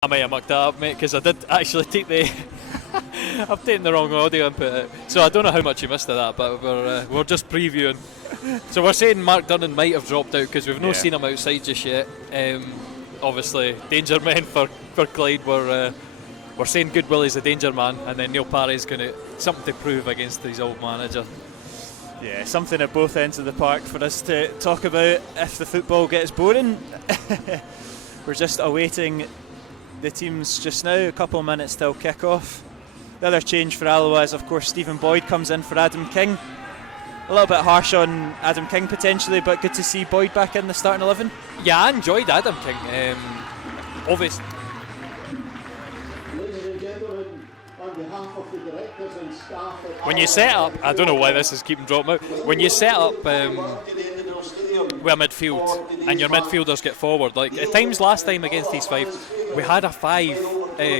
I might have mucked that up, mate, because I did actually take the. I've taken the wrong audio and put it. So I don't know how much you missed of that, but we're just previewing. So we're saying Mark Durnan might have dropped out because we've not seen him outside just yet. Obviously, danger men for Clyde. We're saying Goodwillie's a danger man, and then Neil Parry's going to something to prove against his old manager. Yeah, something at both ends of the park for us to talk about if the football gets boring. We're just awaiting the teams just now, a couple of minutes till kick-off. The other change for Alloa is, of course, Stephen Boyd comes in for Adam King. A little bit harsh on Adam King potentially, but good to see Boyd back in the starting 11. Yeah, I enjoyed Adam King. Obviously. When you set up, I don't know why this is keeping dropping out. When you set up with a midfield and your midfielders get forward, like at times last time against these five, we had a five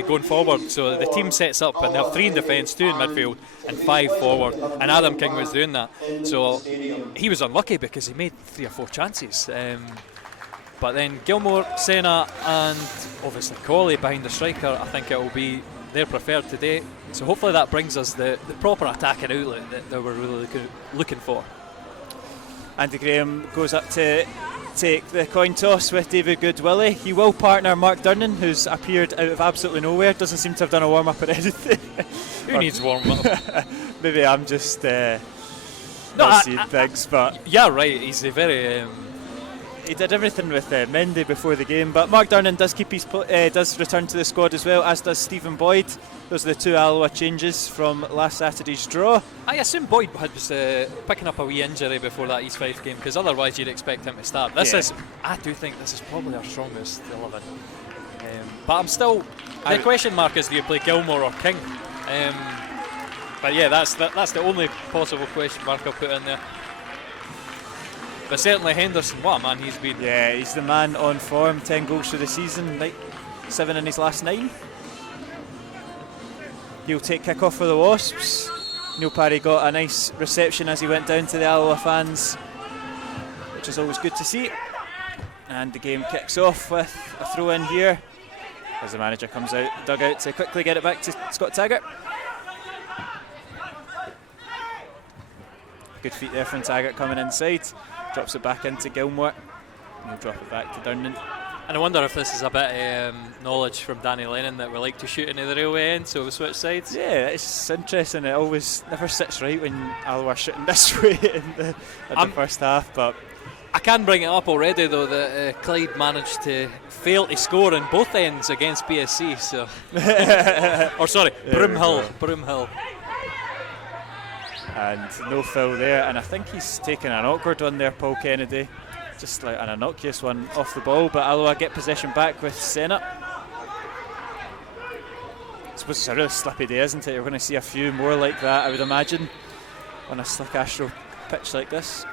going forward. So the team sets up and they have 3 in defence, 2 in midfield, and 5 forward. And Adam King was doing that. So he was unlucky because he made 3 or 4 chances. But then Gilmore, Senna, and obviously Colley behind the striker, I think it will be their preferred today. So hopefully that brings us the proper attacking outlet that we're really looking for. Andy Graham goes up to take the coin toss with David Goodwillie. He will partner Mark Durnan, who's appeared out of absolutely nowhere, doesn't seem to have done a warm-up or anything. Who needs warm-up? Maybe I'm just not seeing things, but yeah, right, he's a very... he did everything with Mendy before the game, but Mark Durnan does keep does return to the squad as well, as does Stephen Boyd. Those are the 2 Alloa changes from last Saturday's draw. I assume Boyd was picking up a wee injury before that East Fife game, because otherwise you'd expect him to start. I do think this is probably our strongest 11. But I'm still... The question mark is, do you play Gilmore or King? But yeah, that's the only possible question mark I'll put in there. But certainly Henderson, what a man he's been. Yeah, he's the man on form. 10 goals for the season, like 7 in his last 9. He'll take kick-off for the Wasps. Neil Parry got a nice reception as he went down to the Alloa fans, which is always good to see. And the game kicks off with a throw-in here as the manager comes out the dugout to quickly get it back to Scott Taggart. Good feet there from Taggart coming inside. Drops it back into Gilmore. And he'll drop it back to Durnan. And I wonder if this is a bit of knowledge from Danny Lennon that we like to shoot into the railway end, so we switch sides. Yeah, it's interesting. It always never sits right when Alloa are shooting this way in the first half. But I can bring it up already, though, that Clyde managed to fail to score in both ends against BSC. So, Broomhill. And no foul there, and I think he's taken an awkward one there, Paul Kennedy. Just like an innocuous one off the ball, but Alloa get possession back with Senna. I suppose it's a really slippy day, isn't it? You're going to see a few more like that, I would imagine, on a slick Astro pitch like this.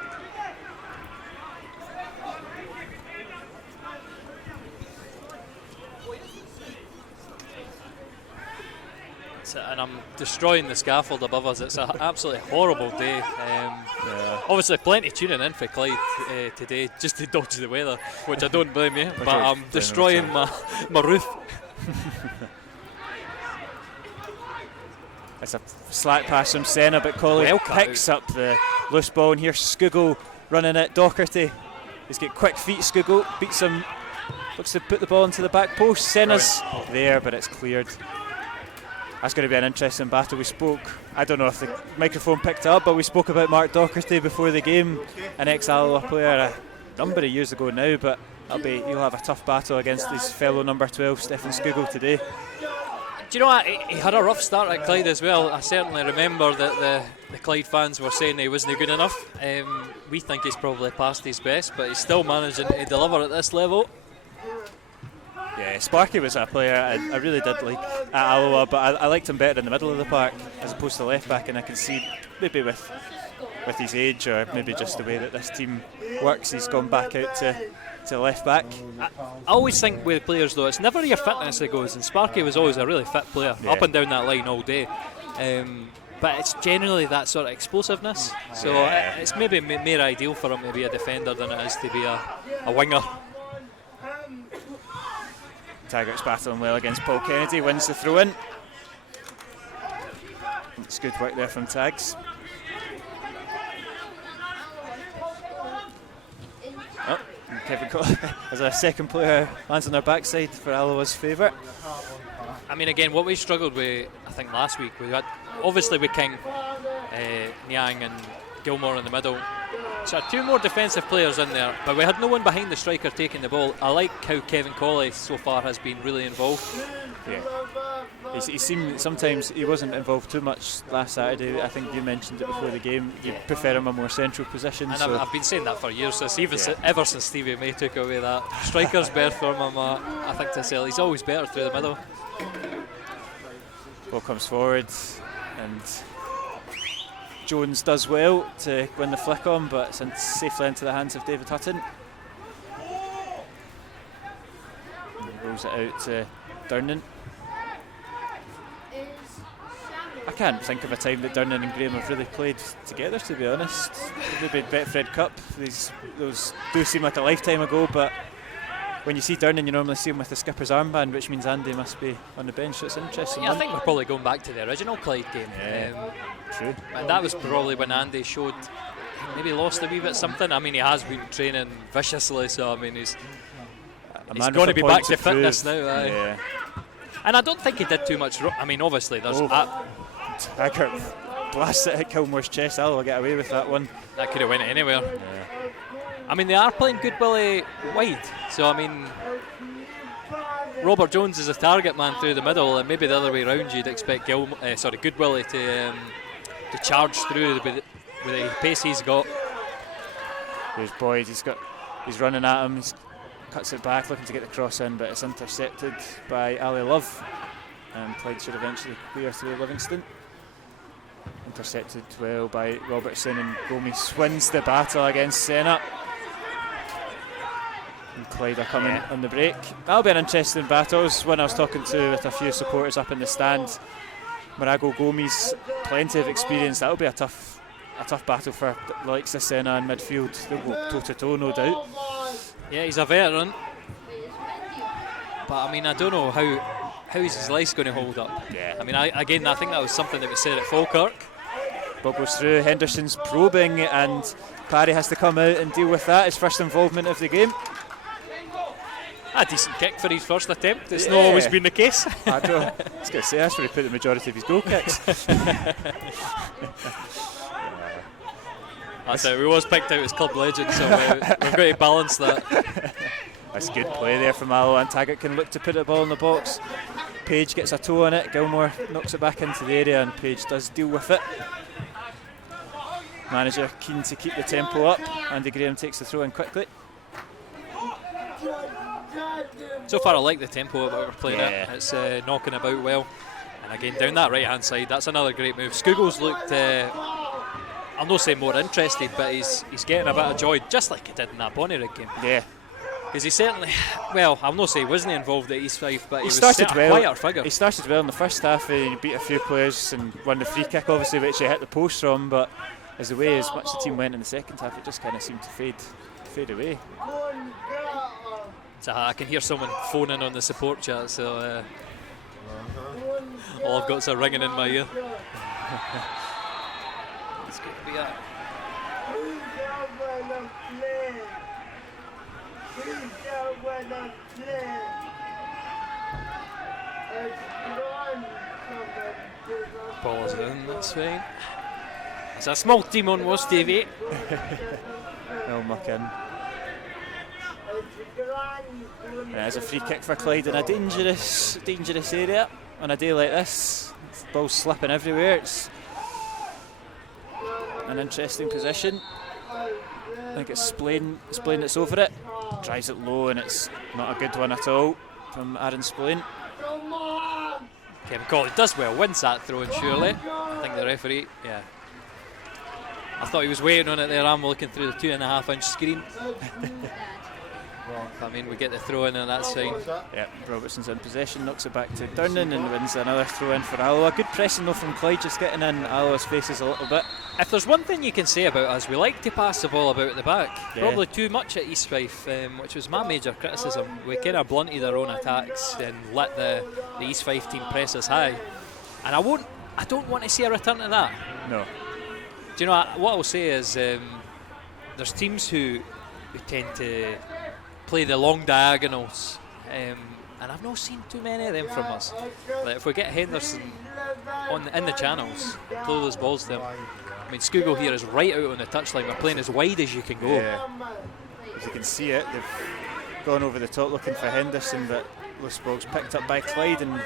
And I'm destroying the scaffold above us. It's an absolutely horrible day. Obviously plenty tuning in for Clyde today just to dodge the weather, which I don't blame you, but I'm destroying my roof. It's a slack pass from Senna, but Colley picks up the loose ball, and here's Skugel running at Docherty. He's got quick feet. Skugel beats him, looks to put the ball into the back post. Senna's there, but it's cleared. That's going to be an interesting battle. We spoke, I don't know if the microphone picked it up, but we spoke about Mark Docherty before the game, an ex-Alloa player a number of years ago now, but he'll have a tough battle against his fellow number 12, Stefan Skugel, today. Do you know what? He had a rough start at Clyde as well. I certainly remember that the Clyde fans were saying he wasn't good enough. We think he's probably past his best, but he's still managing to deliver at this level. Yeah, Sparky was a player I really did like at Alloa, but I liked him better in the middle of the park as opposed to left back, and I can see maybe with his age, or maybe just the way that this team works, he's gone back out to left back. I always think with players though, it's never your fitness that goes, and Sparky was always a really fit player, up and down that line all day. But it's generally that sort of explosiveness, so it's maybe more ideal for him to be a defender than it is to be a winger. Taggart's battling well against Paul Kennedy, wins the throw-in. It's good work there from Tags. Oh, Kevin Cole as a second player lands on their backside for Alloa's favourite. I mean, again, what we struggled with, I think, last week, we had obviously with King, Niang and Gilmore in the middle. So 2 more defensive players in there, but we had no one behind the striker taking the ball. I like how Kevin Colley so far has been really involved. Yeah. He seemed, sometimes he wasn't involved too much last Saturday. I think you mentioned it before the game. You prefer him a more central position. And so I've been saying that for years, ever since Stevie May took away that striker's berth from him. I think to say he's always better through the middle. Ball comes forward and Jones does well to win the flick on, but it's safely into the hands of David Hutton. And he rolls it out to Durnan. I can't think of a time that Durnan and Graham have really played together, to be honest. Maybe Betfred Cup, those do seem like a lifetime ago, but when you see Durnan, you normally see him with the skipper's armband, which means Andy must be on the bench, so it's interesting. Yeah, I think we're probably going back to the original Clyde game. Yeah, true. And that was probably when Andy showed, maybe lost a wee bit something. I mean, he has been training viciously, so I mean, he's got to be back to fitness now. Yeah. And I don't think he did too much. I mean, obviously, there's Taggart blasts it at Kilmore's chest. I'll get away with that one. That could have went anywhere. Yeah. I mean, they are playing Good Willie wide, so I mean, Robert Jones is a target man through the middle, and maybe the other way around, you'd expect Good Willie to charge through with the pace he's got. There's Boyd. He's running at him. He cuts it back, looking to get the cross in, but it's intercepted by Ali Love, and Clyde should eventually clear through Livingston. Intercepted well by Robertson, and Gomes wins the battle against Senna. And Clyde are coming on the break. That'll be an interesting battle. One I was talking to with a few supporters up in the stand. Marago Gomes, plenty of experience. That'll be a tough battle for the likes of Senna in midfield. They'll go toe to toe, no doubt. Yeah, he's a veteran, but I mean, I don't know how is his legs going to hold up. Yeah. I mean, I think that was something that was said at Falkirk. Ball goes through. Henderson's probing, and Parry has to come out and deal with that. His first involvement of the game. A decent kick for his first attempt. It's not always been the case. I was going to say, that's where he put the majority of his goal kicks. That's it. We was picked out as club legend, so we've got to balance that. That's good play there from Alloa, and Taggart can look to put the ball in the box. Page gets a toe on it. Gilmore knocks it back into the area, and Page does deal with it. Manager keen to keep the tempo up. Andy Graham takes the throw in quickly. So far I like the tempo of what we're playing Yeah. at. It's knocking about well. And again, down that right hand side, that's another great move. Scoogle's looked, I'll not say more interested, but he's getting a bit of joy, just like he did in that Bonnyrigg game. Yeah. Because he certainly, well, I'll not say he wasn't involved at East Fife, but he was started a well. quieter figure. He started well in the first half. He beat a few players and won the free kick, obviously, which he hit the post from. But as much the team went in the second half, it just kind of seemed to fade away. So I can hear someone phoning on the support chat, so all I've got is a ringing in my ear. It's good to be that. Ball is in, that's fine. It's a small team on was TV. No muck in. There's a free kick for Clyde in a dangerous area on a day like this. The ball's slipping everywhere. It's an interesting position. I think it's Splain that's over it. Drives it low, and it's not a good one at all from Aaron Splain. Kevin Colley does well, wins that throw in surely. I think the referee, yeah. I thought he was waiting on it there. I'm looking through the 2.5-inch screen. I mean, we get the throw in, and that's fine. Yeah, Robertson's in possession, knocks it back to Durnan and wins another throw in for Alloa. Good pressing though from Clyde, just getting in Alloa's faces a little bit. If there's one thing you can say about us, we like to pass the ball about at the back. Yeah. Probably too much at East Fife, which was my major criticism. We kind of blunted our own attacks and let the East Fife team press us high. And I don't want to see a return to that. No. Do you know what I'll say is there's teams who tend to play the long diagonals, and I've not seen too many of them from us. Like if we get Henderson in the channels, play those balls to them. I mean, Skugel here is right out on the touchline. We're playing as wide as you can go. Yeah. As you can see it, they've gone over the top looking for Henderson, but Lusbog's picked up by Clyde, and we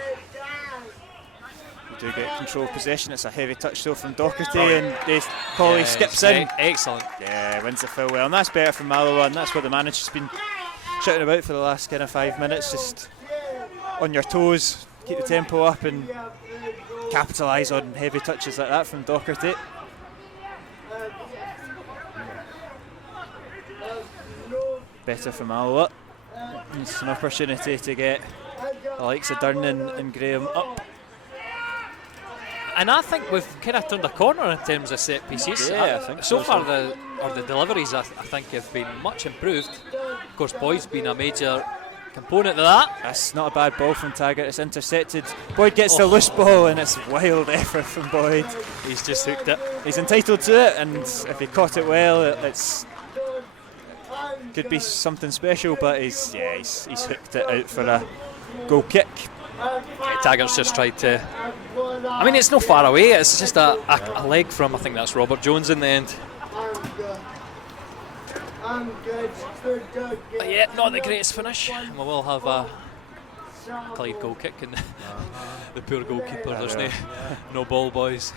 do get control of possession. It's a heavy touch though from Docherty, and Colley skips in. Excellent. Yeah, wins the foul well, and that's better from Alloa, and that's what the manager's been shouting about for the last kind of 5 minutes. Just on your toes, keep the tempo up, and capitalise on heavy touches like that from Docherty. Better from Alloa. It's an opportunity to get the likes of Durnan and Graham up. And I think we've kind of turned a corner in terms of set pieces. Yeah, I think so far the deliveries I think have been much improved. Of course, Boyd's been a major component of that. That's not a bad ball from Taggart. It's intercepted. Boyd gets the loose ball, and it's wild effort from Boyd. He's just hooked it. He's entitled to it, and if he caught it well, it's could be something special. But he's hooked it out for a goal kick. Taggart's just tried to. I mean, it's not far away. It's just a leg from, I think that's Robert Jones in the end. But yeah, not the greatest finish. We will have a Clyde goal kick, and the poor goalkeeper. There's no ball, boys.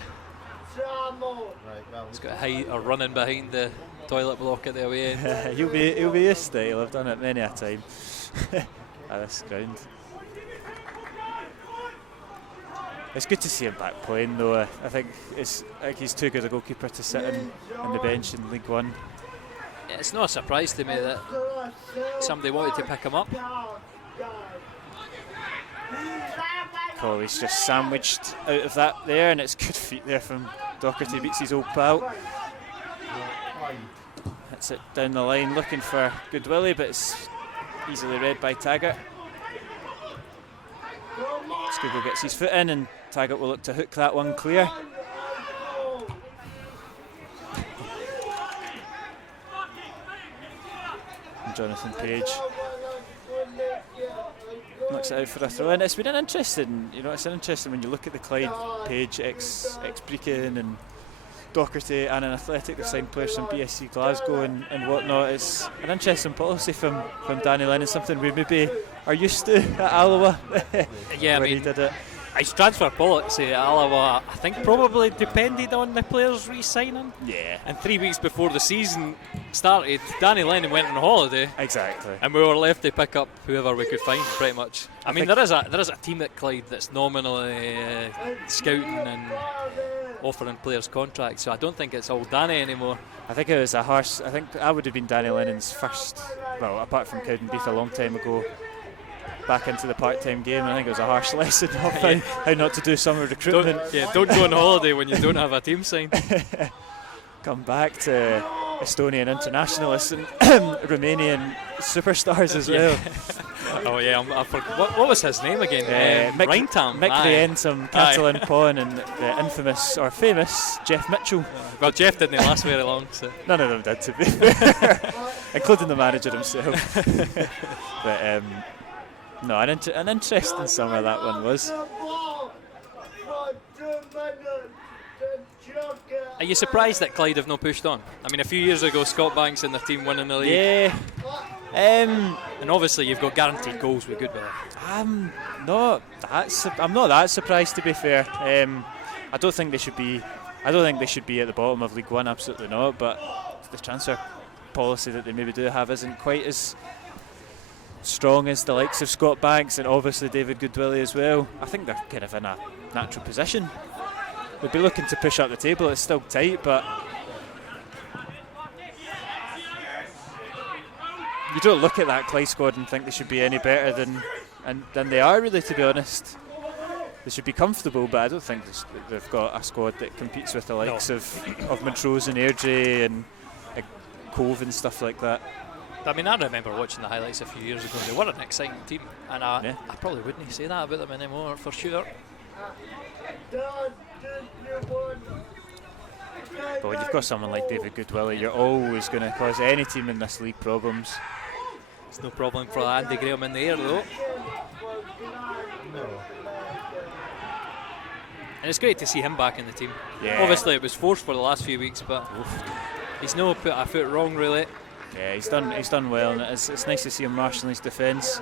He's got a running behind the toilet block at the away end. He'll be used to it. He'll have done it many a time at this ground. It's good to see him back playing though. I think he's too good a goalkeeper to sit on the bench in League One. Yeah, it's not a surprise to me that somebody wanted to pick him up. Colley's just sandwiched out of that there, and it's good feet there from Docherty, beats his old pal. Hits it down the line looking for Goodwillie, but it's easily read by Taggart. Skugel gets his foot in, and Taggart will look to hook that one clear. And Jonathan Page knocks it out for a throw in. It's been an interesting, it's interesting when you look at the Clyde Page ex Brechin and Docherty and an Athletic, they've signed players from BSC Glasgow and whatnot. It's an interesting policy from Danny Lennon, something we maybe are used to at Alloa. Yeah, I mean, he did it. His transfer policy at Alloa, I think, probably depended on the players re-signing. Yeah. And 3 weeks before the season started, Danny Lennon went on holiday. Exactly. And we were left to pick up whoever we could find, pretty much. I mean, there is a team at Clyde that's nominally scouting and offering players contracts, so I don't think it's all Danny anymore. I think I would have been Danny Lennon's first, well, apart from Cowdenbeath a long time ago, back into the part-time game. I think it was a harsh lesson of how not to do summer recruitment. Don't go on holiday when you don't have a team signed. Come back to Estonian internationalists and Romanian superstars as well. Oh yeah, I forgot. What was his name again? Reintam. Mick Rientam, Catalan Pawn, and the infamous or famous Jeff Mitchell. Well, Jeff didn't last very long. So. None of them did, to be fair, including the manager himself. But no, an interesting summer that one was. Are you surprised that Clyde have not pushed on? I mean, a few years ago, Scott Banks and their team winning the league. Yeah. And obviously, you've got guaranteed goals with Goodwillie. I'm not that surprised, to be fair. I don't think they should be at the bottom of League One. Absolutely not. But the transfer policy that they maybe do have isn't quite as strong as the likes of Scott Banks and obviously David Goodwillie as well. I think they're kind of in a natural position. They'll be looking to push up the table. It's still tight, but you don't look at that Clyde squad and think they should be any better than they are, really, to be honest. They should be comfortable, but I don't think they've got a squad that competes with the likes of Montrose and Airdrie and Cove and stuff like that. I mean, I remember watching the highlights a few years ago. They were an exciting team, and I probably wouldn't say that about them anymore, for sure. But when you've got someone like David Goodwillie, you're always going to cause any team in this league problems. It's no problem for Andy Graham in the air, though. And it's great to see him back in the team. Yeah. Obviously, it was forced for the last few weeks, but he's no put a foot wrong, really. Yeah, he's done well, and it's nice to see him marshalling his defence.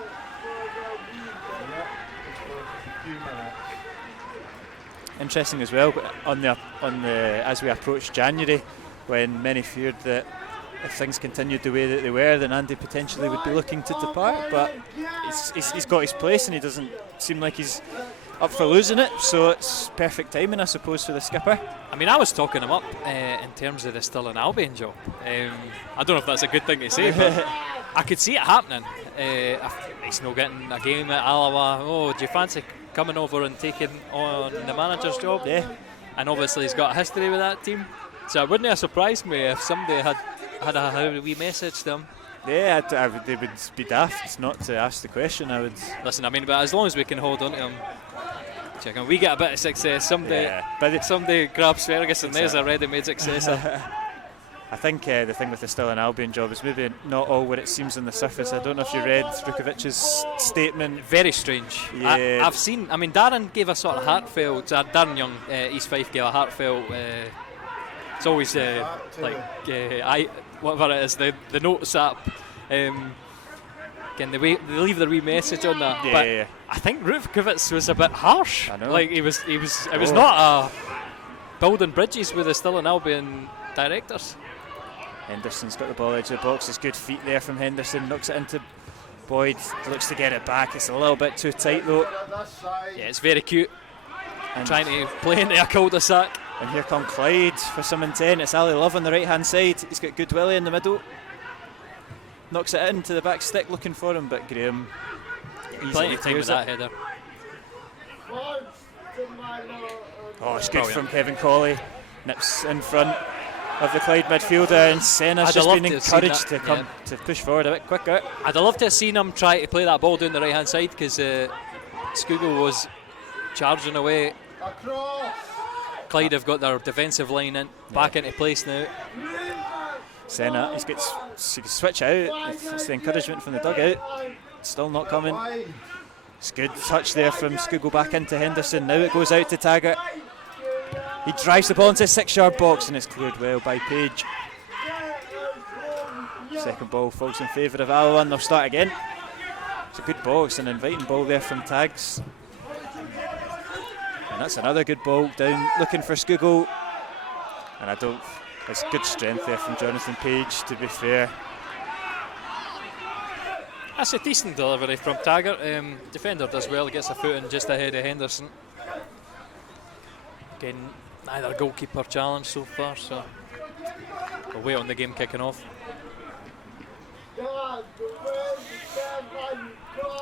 Interesting as well on the as we approach January, when many feared that if things continued the way that they were, then Andy potentially would be looking to depart. But he's got his place, and he doesn't seem like he's up for losing it, so it's perfect timing, I suppose, for the skipper. I mean, I was talking him up in terms of the Stirling Albion job. I don't know if that's a good thing to say, but I could see it happening. He's not getting a game at Alloa. Oh, do you fancy coming over and taking on the manager's job? Yeah. And obviously he's got a history with that team, so it wouldn't have surprised me if somebody had a wee message to him. Yeah, they would be daft not to ask the question. I would listen. I mean, but as long as we can hold on to him, checking we get a bit of success. Somebody grabs Ferguson. There's a ready-made successor. I think the thing with the Stirling Albion job is maybe not all what it seems on the surface. I don't know if you read Rukovic's statement. Very strange. Yeah. I've seen. I mean, Darren gave a sort of heartfelt. Darren Young, East Fife, gave a heartfelt. It's always whatever it is, the notes app. Again, they leave their wee message on that. Yeah, but yeah. I think Rukovic was a bit harsh. I know. Like it was not a building bridges with the Stirling Albion directors. Henderson's got the ball edge of the box. It's good feet there from Henderson. Knocks it into Boyd. Looks to get it back. It's a little bit too tight though. Yeah, it's very cute. And trying to play into a cul-de-sac. And here come Clyde for some intent. It's Ali Love on the right hand side. He's got Goodwillie in the middle. Knocks it into the back stick looking for him, but Graham plenty of time with that header. Oh, it's good from Kevin Colley. Nips in front of the Clyde midfielder, and Senna's just been encouraged to come to push forward a bit quicker. I'd have loved to have seen him try to play that ball down the right hand side, because Scougall was charging away. Clyde have got their defensive line back into place now. Senna, he can switch out. It's the encouragement from the dugout. Still not coming. It's good touch there from Scougall back into Henderson. Now it goes out to Taggart. He drives the ball into a 6-yard box, and it's cleared well by Page. Second ball falls in favour of Alloa, and they'll start again. It's a good ball. It's an inviting ball there from Tags. And that's another good ball down looking for Scougall. And it's good strength there from Jonathan Page, to be fair. That's a decent delivery from Taggart. Defender does well, gets a foot in just ahead of Henderson. Again, neither goalkeeper challenge so far, so we'll wait on the game kicking off.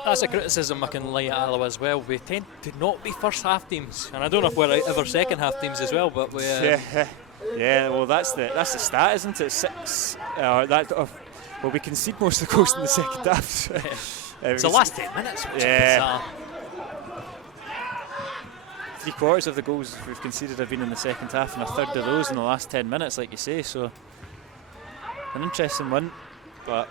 That's a criticism I can lay at Alloa as well. We tend to not be first half teams, and I don't know if we're ever second half teams as well. But we yeah. Well, that's the stat, isn't it? 6. Well, we concede most of the goals in the second half. It's the last 10 minutes. Yeah. 3/4 of the goals we've conceded have been in the second half, and a third of those in the last 10 minutes, like you say. So, an interesting one, but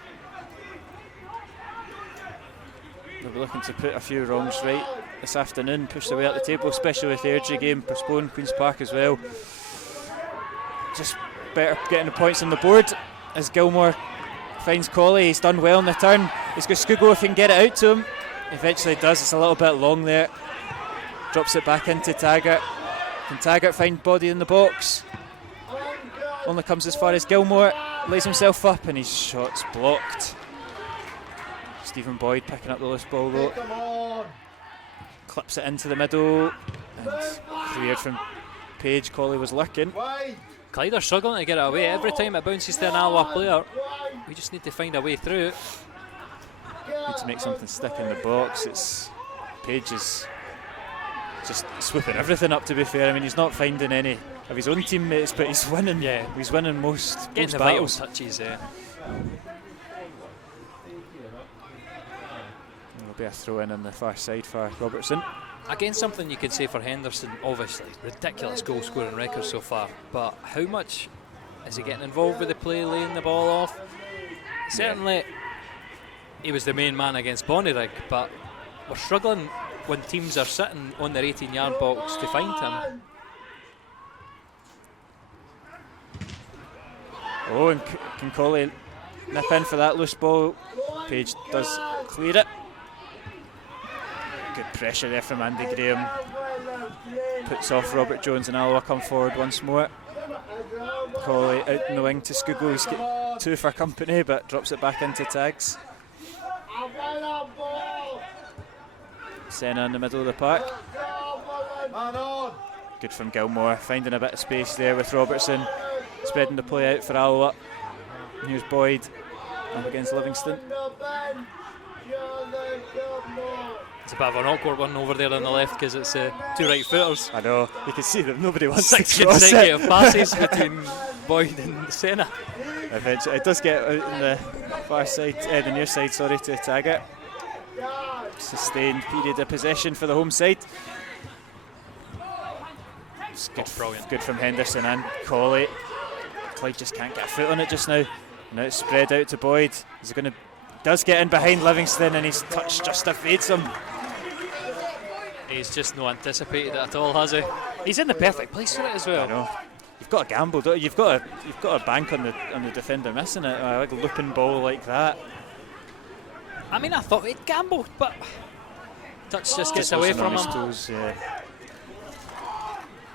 they'll be looking to put a few wrongs right this afternoon, push their way up the table, especially with the Airdrie game postponed, Queen's Park as well. Just better getting the points on the board as Gilmore finds Colley. He's done well in the turn. He's got Scougall if he can get it out to him. Eventually does. It's a little bit long there. Drops it back into Taggart. Can Taggart find body in the box? Only comes as far as Gilmore. Lays himself up, and his shot's blocked. Stephen Boyd picking up the loose ball though. Clips it into the middle, and cleared from Page. Colley was lurking. Clyde are struggling to get it away. Every time it bounces to an Alloa player, we just need to find a way through. Need to make something stick in the box. Page is just swooping everything up, to be fair. I mean, he's not finding any of his own teammates, but he's winning. Yeah, he's winning most getting the battles. vital touches. There'll be a throw in on the far side for Robertson. Again, something you could say for Henderson, obviously ridiculous goal scoring record so far, but how much is he getting involved with the play, laying the ball off? Certainly he was the main man against Bonnyrigg, but we're struggling when teams are sitting on their 18-yard box to find him. Oh, and can Colley nip in for that loose ball? Page does clear it. Good pressure there from Andy Graham. Puts off Robert Jones, and Alloa come forward once more. Colley out in the wing to Skugel. He's got 2 for company, but drops it back into tags. Senna in the middle of the park. Good from Gilmore, finding a bit of space there with Robertson, spreading the play out for Alloa. Here's Boyd up against Livingston. It's a bit of an awkward one over there on the left because it's 2 right footers. I know, you can see that nobody wants 6 to cross consecutive it. passes between Boyd and Senna. Eventually, it does get out on the far side, the near side, sorry, to tag it. Sustained period of possession for the home side. It's good, brilliant. Good from Henderson and Colley. Clyde just can't get a foot on it just now. Now it's spread out to Boyd. He's going to does get in behind Livingston, and his touch just evades him. He's just not anticipated it at all, has he? He's in the perfect place for it as well. I know. You've got to gamble, don't you? You've got to bank on the defender missing it. Like a looping ball like that. I mean, I thought he'd gambled, but touch just gets away from him. Toes, yeah.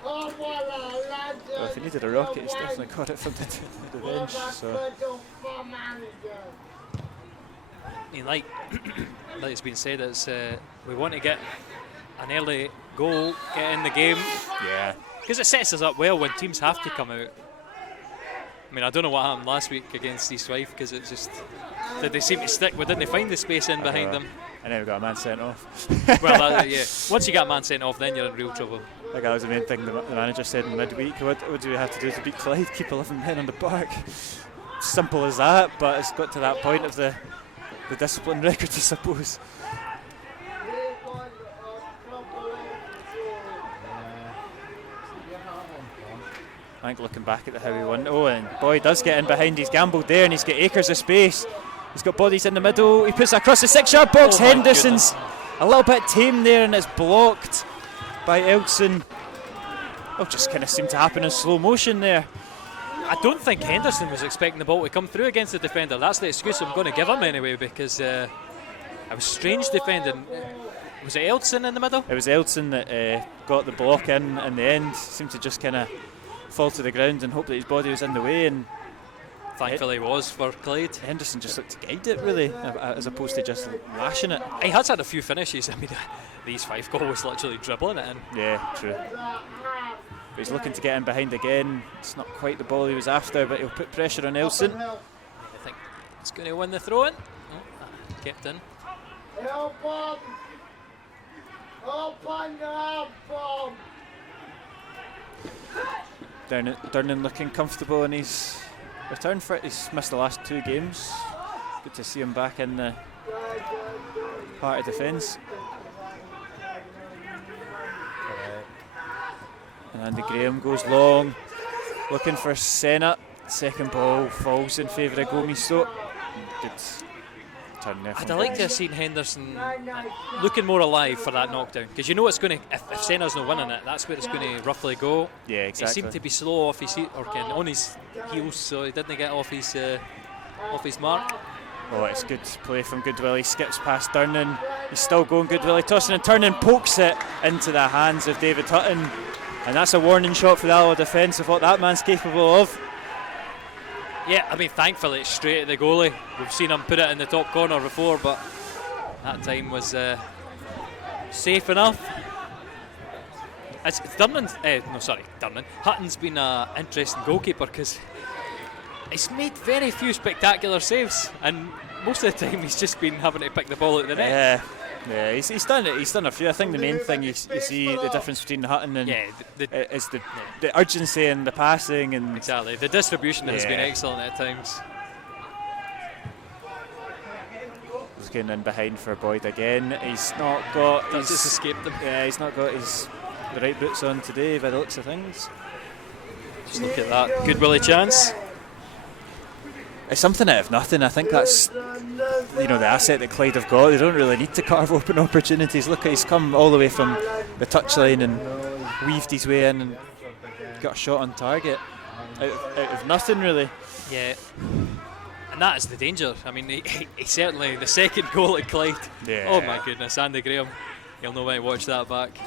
Well, if he needed a rocket, he's definitely got it from the bench. So. I mean, like it's been said, it's we want to get an early goal, get in the game. Yeah. Because it sets us up well when teams have to come out. I mean, I don't know what happened last week against East Fife, because it just did they seem to stick, but didn't they find the space in behind them? And then we got a man sent off. Well, yeah. Once you get a man sent off, then you're in real trouble. I think that was the main thing the manager said in midweek. What do we have to do to beat Clyde? Keep 11 men on the park. Simple as that, but it's got to that point of the discipline record, I suppose. I think looking back at how he won. Oh, and Boyd does get in behind. He's gambled there, and he's got acres of space. He's got bodies in the middle. He puts it across the 6-yard box. Henderson's a little bit tame there, and it's blocked by Elson. Oh, just kind of seemed to happen in slow motion there. I don't think Henderson was expecting the ball to come through against the defender. That's the excuse I'm going to give him anyway, because it was strange defending. Was it Elson in the middle? It was Elson that got the block in the end. Seemed to just kind of fall to the ground and hope that his body was in the way, and thankfully was for Clyde. Henderson just looked to guide it really, as opposed to just lashing it. He has had a few finishes. I mean, the East Fife goal was literally dribbling it in. Yeah, true. But he's looking to get in behind again. It's not quite the ball he was after, but he'll put pressure on Elson. I think it's going to win the throw-in. Oh, kept in. Durnan looking comfortable in his return for it. He's missed the last 2 games. Good to see him back in the part of defence. And Andy Graham goes long, looking for Senna. Second ball falls in favour of Gomiso. Good turn there. I'd like to have seen Henderson looking more alive for that knockdown, because you know it's going to, if Senna's not winning it, that's where it's going to roughly go. Yeah, exactly. He seemed to be slow off his on his heels, so he didn't get off his mark. Oh, it's good play from Goodwill. He skips past Durnan. He's still going. Goodwill tossing and turning, pokes it into the hands of David Hutton, and that's a warning shot for the Alloa defence of what that man's capable of. Yeah, I mean, thankfully it's straight at the goalie. We've seen him put it in the top corner before, but that time was safe enough. Hutton's been an interesting goalkeeper, because he's made very few spectacular saves, and most of the time he's just been having to pick the ball out of the net. Yeah, he's done it. He's done a few. I think the main thing you see the difference between Hutton and is the urgency and the passing and exactly the distribution has been excellent at times. He's getting in behind for Boyd again. He's not got. He's just escaped them. Yeah, he's not got the right boots on today by the looks of things. Just look at that. Good Willie chance. It's something out of nothing. I think that's the asset that Clyde have got. They don't really need to carve open opportunities. Look, he's come all the way from the touchline and weaved his way in and got a shot on target out of nothing really. Yeah, and that is the danger. I mean, he certainly the second goal at Clyde. Yeah. Oh my goodness, Andy Graham. You'll know when to watch that back.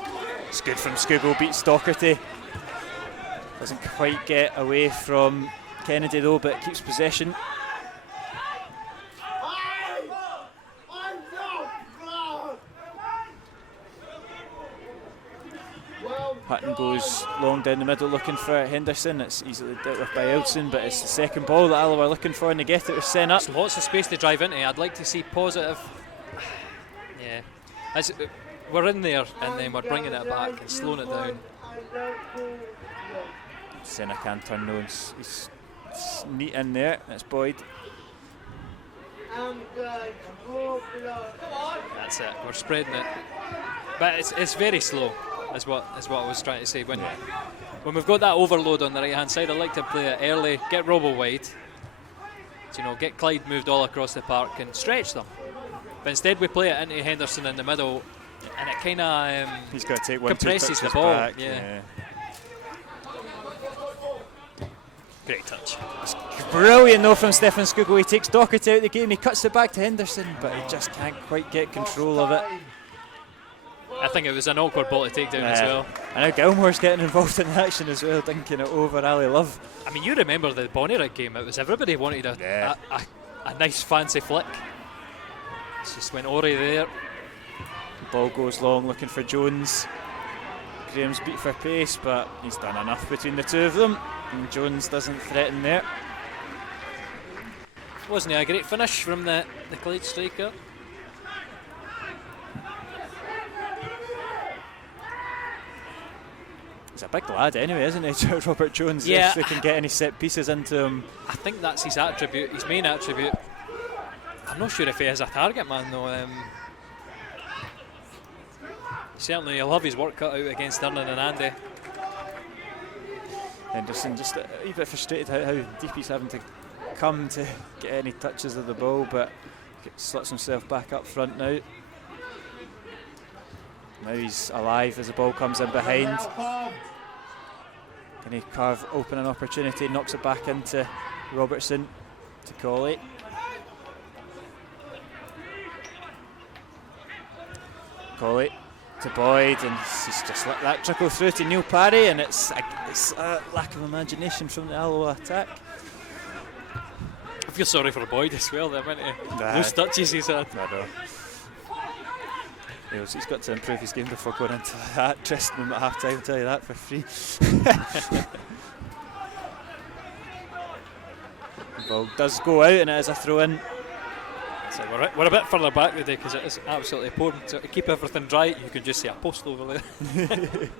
It's good from Skugel. Beats Docherty. Doesn't quite get away from Kennedy though, but keeps possession. Hutton goes long down the middle looking for Henderson. It's easily dealt with by Elson, but it's the second ball that Alloa are looking for and they get it with Sen up. There's lots of space to drive into. I'd like to see positive. Yeah, we're in there and then we're bringing it back and slowing it down. Senna can't turn though. He's neat in there. That's Boyd. That's it. We're spreading it, but it's very slow. Is what I was trying to say. When we've got that overload on the right hand side, I like to play it early, get Robbo wide, get Clyde moved all across the park and stretch them. But instead we play it into Henderson in the middle, and it kind of he's got to take compresses the ball. Back. Yeah. Great touch. It's brilliant though from Stefan Skugel. He takes Docherty out of the game. He cuts it back to Henderson, but he just can't quite get control of it. I think it was an awkward ball to take down as well. And now Gilmore's getting involved in the action as well, dinking it over Ali Love. I mean, you remember the Bonnyrigg game, it was everybody wanted a nice fancy flick. It just went Ori there. The ball goes long looking for Jones. Graham's beat for pace, but he's done enough between the two of them. And Jones doesn't threaten there. Wasn't it a great finish from the Clyde striker? He's a big lad anyway, isn't he, Robert Jones? Yeah. If they can get any set pieces into him. I think that's his attribute, his main attribute. I'm not sure if he is a target man though. Certainly he'll have his work cut out against Durnan and Andy. Henderson just a wee bit frustrated how deep he's having to come to get any touches of the ball, but slots himself back up front now. Now he's alive as the ball comes in behind. Can he carve open an opportunity? Knocks it back into Robertson to Colley. Colley to Boyd, and he's just let that trickle through to Neil Parry, and it's a lack of imagination from the Alloa attack. I feel sorry for Boyd as well. The amount of loose touches he's had. I know. He's got to improve his game before going into that dressing room at half time, I'll tell you that for free. The ball does go out and it is a throw in. So we're a bit further back today because it is absolutely pouring. So to keep everything dry, you can just see a post over there. You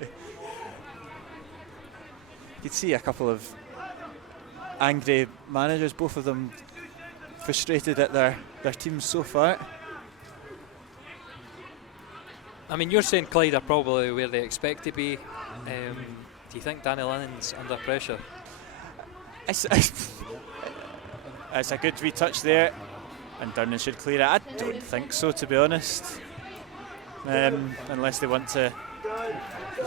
can see a couple of angry managers, both of them frustrated at their teams so far. I mean, you're saying Clyde are probably where they expect to be. Do you think Danny Lennon's under pressure? It's a good wee touch there, and Durnan should clear it. I don't think so, to be honest. Unless they want to.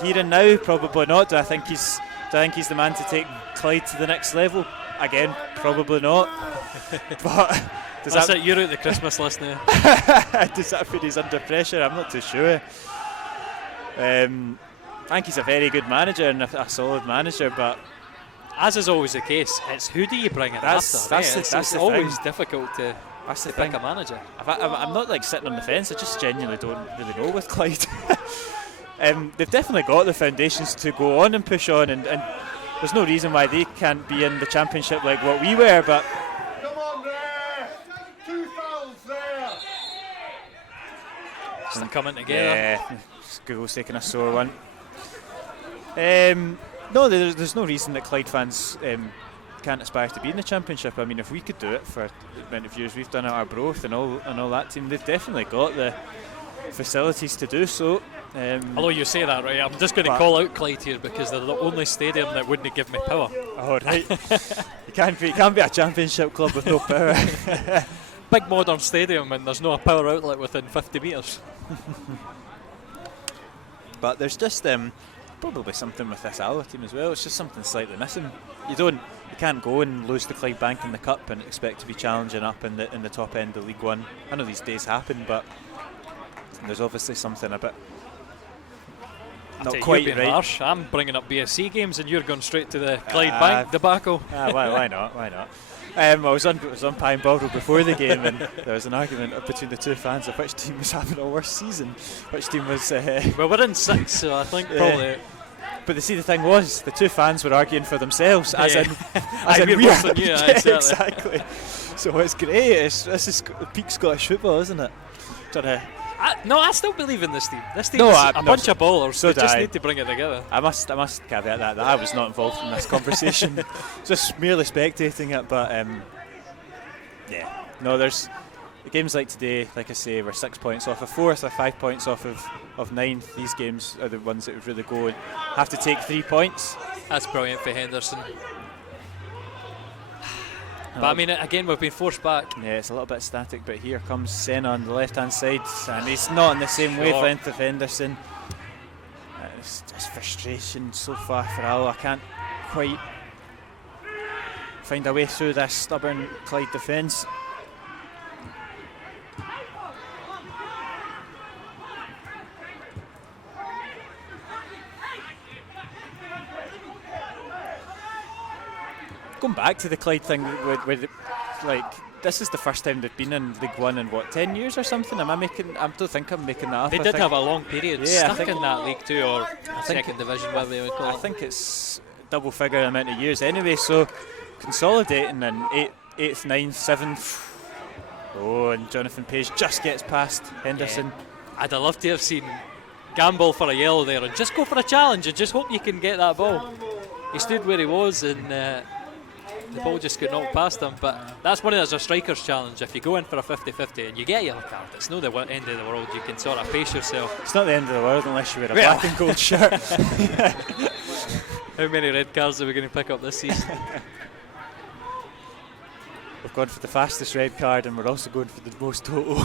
Here and now, probably not. Do I think he's the man to take Clyde to the next level? Again, probably not. But that's it, you're out the Christmas list now. Does that mean he's under pressure? I'm not too sure. I think he's a very good manager and a solid manager, but as is always the case, it's who do you bring in after? It's always difficult to pick a manager. I'm not like sitting on the fence. I just genuinely don't really know with Clyde. They've definitely got the foundations to go on and push on, and there's no reason why they can't be in the championship like what we were, but They're coming together. Yeah, Google's taking a sore one. No, there's no reason that Clyde fans can't aspire to be in the Championship. I mean, if we could do it for the amount of years we've done at Arbroath and all that team, they've definitely got the facilities to do so. Although you say that, right, I'm just going to call out Clyde here because they're the only stadium that wouldn't give me power. Oh, right. you can't be a Championship club with no power. Big modern stadium and there's no power outlet within 50 metres. But there's just probably something with this Alloa team as well. It's just something slightly missing. You can't go and lose to Clyde Bank in the Cup and expect to be challenging up in the top end of League One. I know these days happen, but there's obviously something a bit not quite you're being right. Harsh. I'm bringing up BSC games and you're going straight to the Clyde Bank debacle. Why not? I was on Pine Bottle before the game, and there was an argument between the two fans of which team was having a worse season, which team was. Well, we're in 6, so I think probably. But the thing was, the two fans were arguing for themselves, as in we're worse than you. Exactly. So it's great. This is peak Scottish football, isn't it? No, I still believe in this team. This team is a bunch of ballers. So they just need to bring it together. I must caveat that I was not involved in this conversation, just merely spectating it. But there's games like today. Like I say, we're 6 points off of 4th, or 5 points off of 9th. These games are the ones that would really go and have to take 3 points. That's brilliant for Henderson. But I mean, again, we've been forced back. Yeah, it's a little bit static, but here comes Senna on the left-hand side, and he's not on the same wavelength of Henderson. It's just frustration so far for Alloa. I can't quite find a way through this stubborn Clyde defence. Going back to the Clyde thing, this is the first time they've been in League One in 10 years or something? I don't think I'm making that up. They did have a long period stuck in that League 2 or second division, whatever they would call it. I think it's double figure amount of years anyway, so consolidating in 8th, 9th, 7th. Oh, and Jonathan Page just gets past Henderson. Yeah. I'd love to have seen gamble for a yellow there and just go for a challenge and just hope you can get that ball. He stood where he was and the ball just got knocked past him, but that's one of those striker's challenge. If you go in for a 50-50 and you get a yellow card, it's not the end of the world. You can sort of pace yourself. It's not the end of the world unless you wear a black and gold shirt. How many red cards are we going to pick up this season? We've gone for the fastest red card and we're also going for the most total.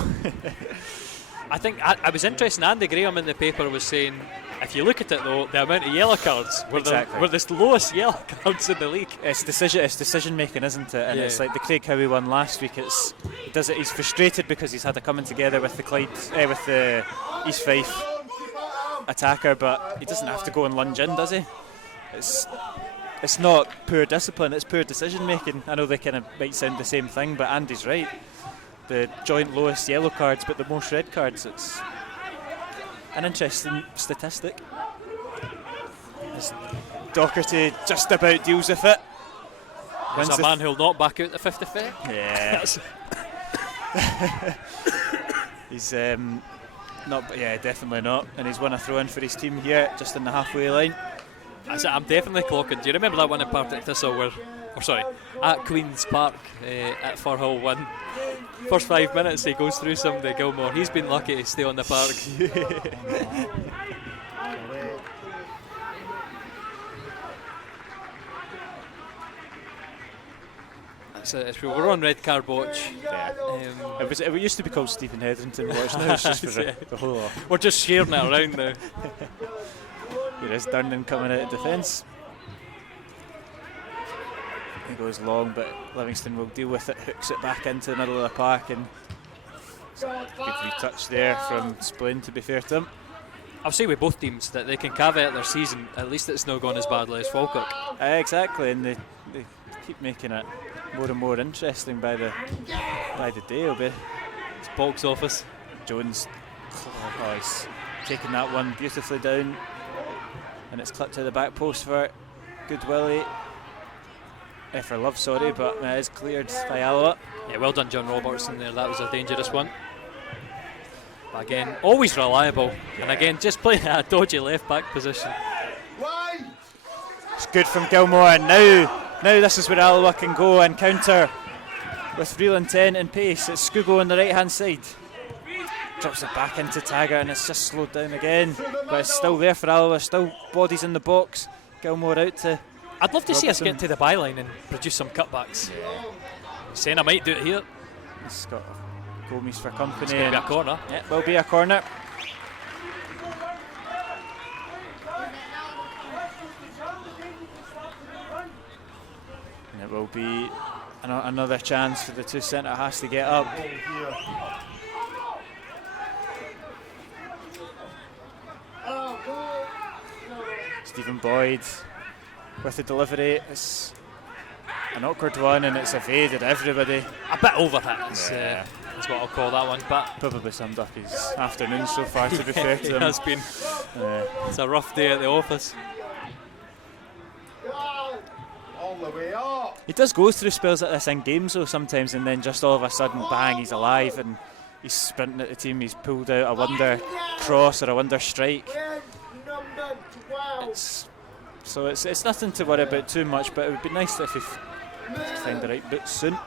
I think I was interested. Andy Graham in the paper was saying, if you look at it though, the amount of yellow cards were the lowest yellow cards in the league. It's decision making, isn't it? And it's like the Craig Howie one last week. He's frustrated because he's had a coming together with the with the East Fife attacker, but he doesn't have to go and lunge in, does he? It's not poor discipline, it's poor decision making. I know they kind of might sound the same thing, but Andy's right. The joint lowest yellow cards, but the most red cards. It's an interesting statistic. As Docherty just about deals with it. There's a man who'll not back out the 50-50. Yeah. He's not. Yeah, definitely not. And he's won a throw in for his team here, just in the halfway line. I'm definitely clocking. Do you remember that one at Partick Thistle at Queen's Park at Firhill 1? First 5 minutes he goes through somebody, Gilmore. He's been lucky to stay on the park. We're on red card watch. Yeah. It used to be called Stephen Hetherington watch. Now it's just for the whole lot. We're just sharing it around now. Here is Durnan coming out of defence. He goes long, but Livingston will deal with it, hooks it back into the middle of the park, and good retouch there from Splane, to be fair to him. I'll say with both teams that they can caveat their season, at least it's not gone as badly as Falkirk. Exactly, and they keep making it more and more interesting by the day. It's box office. Jones, he's taking that one beautifully down, and it's clipped to the back post for Goodwillie. For Love, sorry, but it is cleared by Alloa. Yeah, well done, John Robertson there. That was a dangerous one. Again, always reliable, and again, just playing at a dodgy left back position. It's good from Gilmore, and now this is where Alloa can go and counter with real intent and pace. It's Scugo on the right hand side. Drops it back into Taggart, and it's just slowed down again, but it's still there for Alloa, still bodies in the box. Gilmore out to I'd love to see us Robertson. get to the byline and produce some cutbacks. Senna might do it here. He's got Gomes for company. It's going to be a corner. Yeah, will be a corner. And it will be another chance for the two centre halves to get up. Stephen Boyd with the delivery. It's an awkward one, and it's evaded everybody. A bit overhit, is what I'll call that one. But Probably summed up his afternoon so far, to be fair to it him. has been. It's a rough day at the office. He does go through spells like this in games though sometimes, and then just all of a sudden, bang, he's alive and he's sprinting at the team. He's pulled out a wonder cross or a wonder strike. It's nothing to worry about too much, but it would be nice if he find the right boot soon.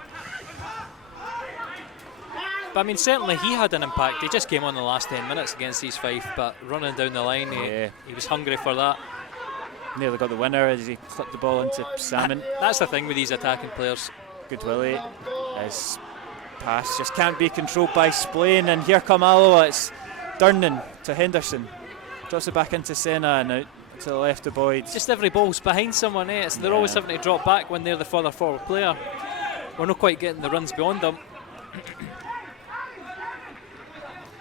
But I mean, certainly he had an impact. He just came on the last 10 minutes against East Fife, but running down the line, he was hungry for that. Nearly got the winner as he clipped the ball into Salmon. That's the thing with these attacking players. Good Willie. His pass just can't be controlled by Splain, and here come Alloa. It's Durnan to Henderson. Drops it back into Senna and out to the left of Boyd. Just every ball's behind someone, They're always having to drop back when they're the further forward player. We're not quite getting the runs beyond them.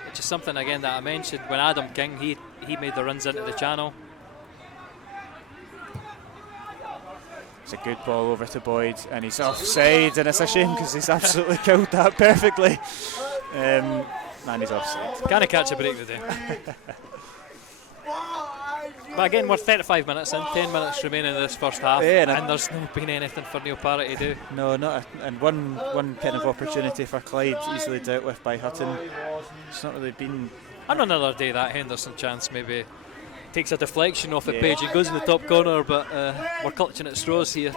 Which is something, again, that I mentioned when Adam King, he made the runs into the channel. It's a good ball over to Boyd, and he's offside, and it's a shame because he's absolutely killed that perfectly. And he's offside. Can't catch a break today. But again, we're 35 minutes in, 10 minutes remaining in this first half, and there's not been anything for Neil Parrott to do. No, and one kind of opportunity for Clyde, easily dealt with by Hutton. It's not really been. On another day, that Henderson chance maybe takes a deflection off the page and goes in the top corner, but we're clutching at straws here.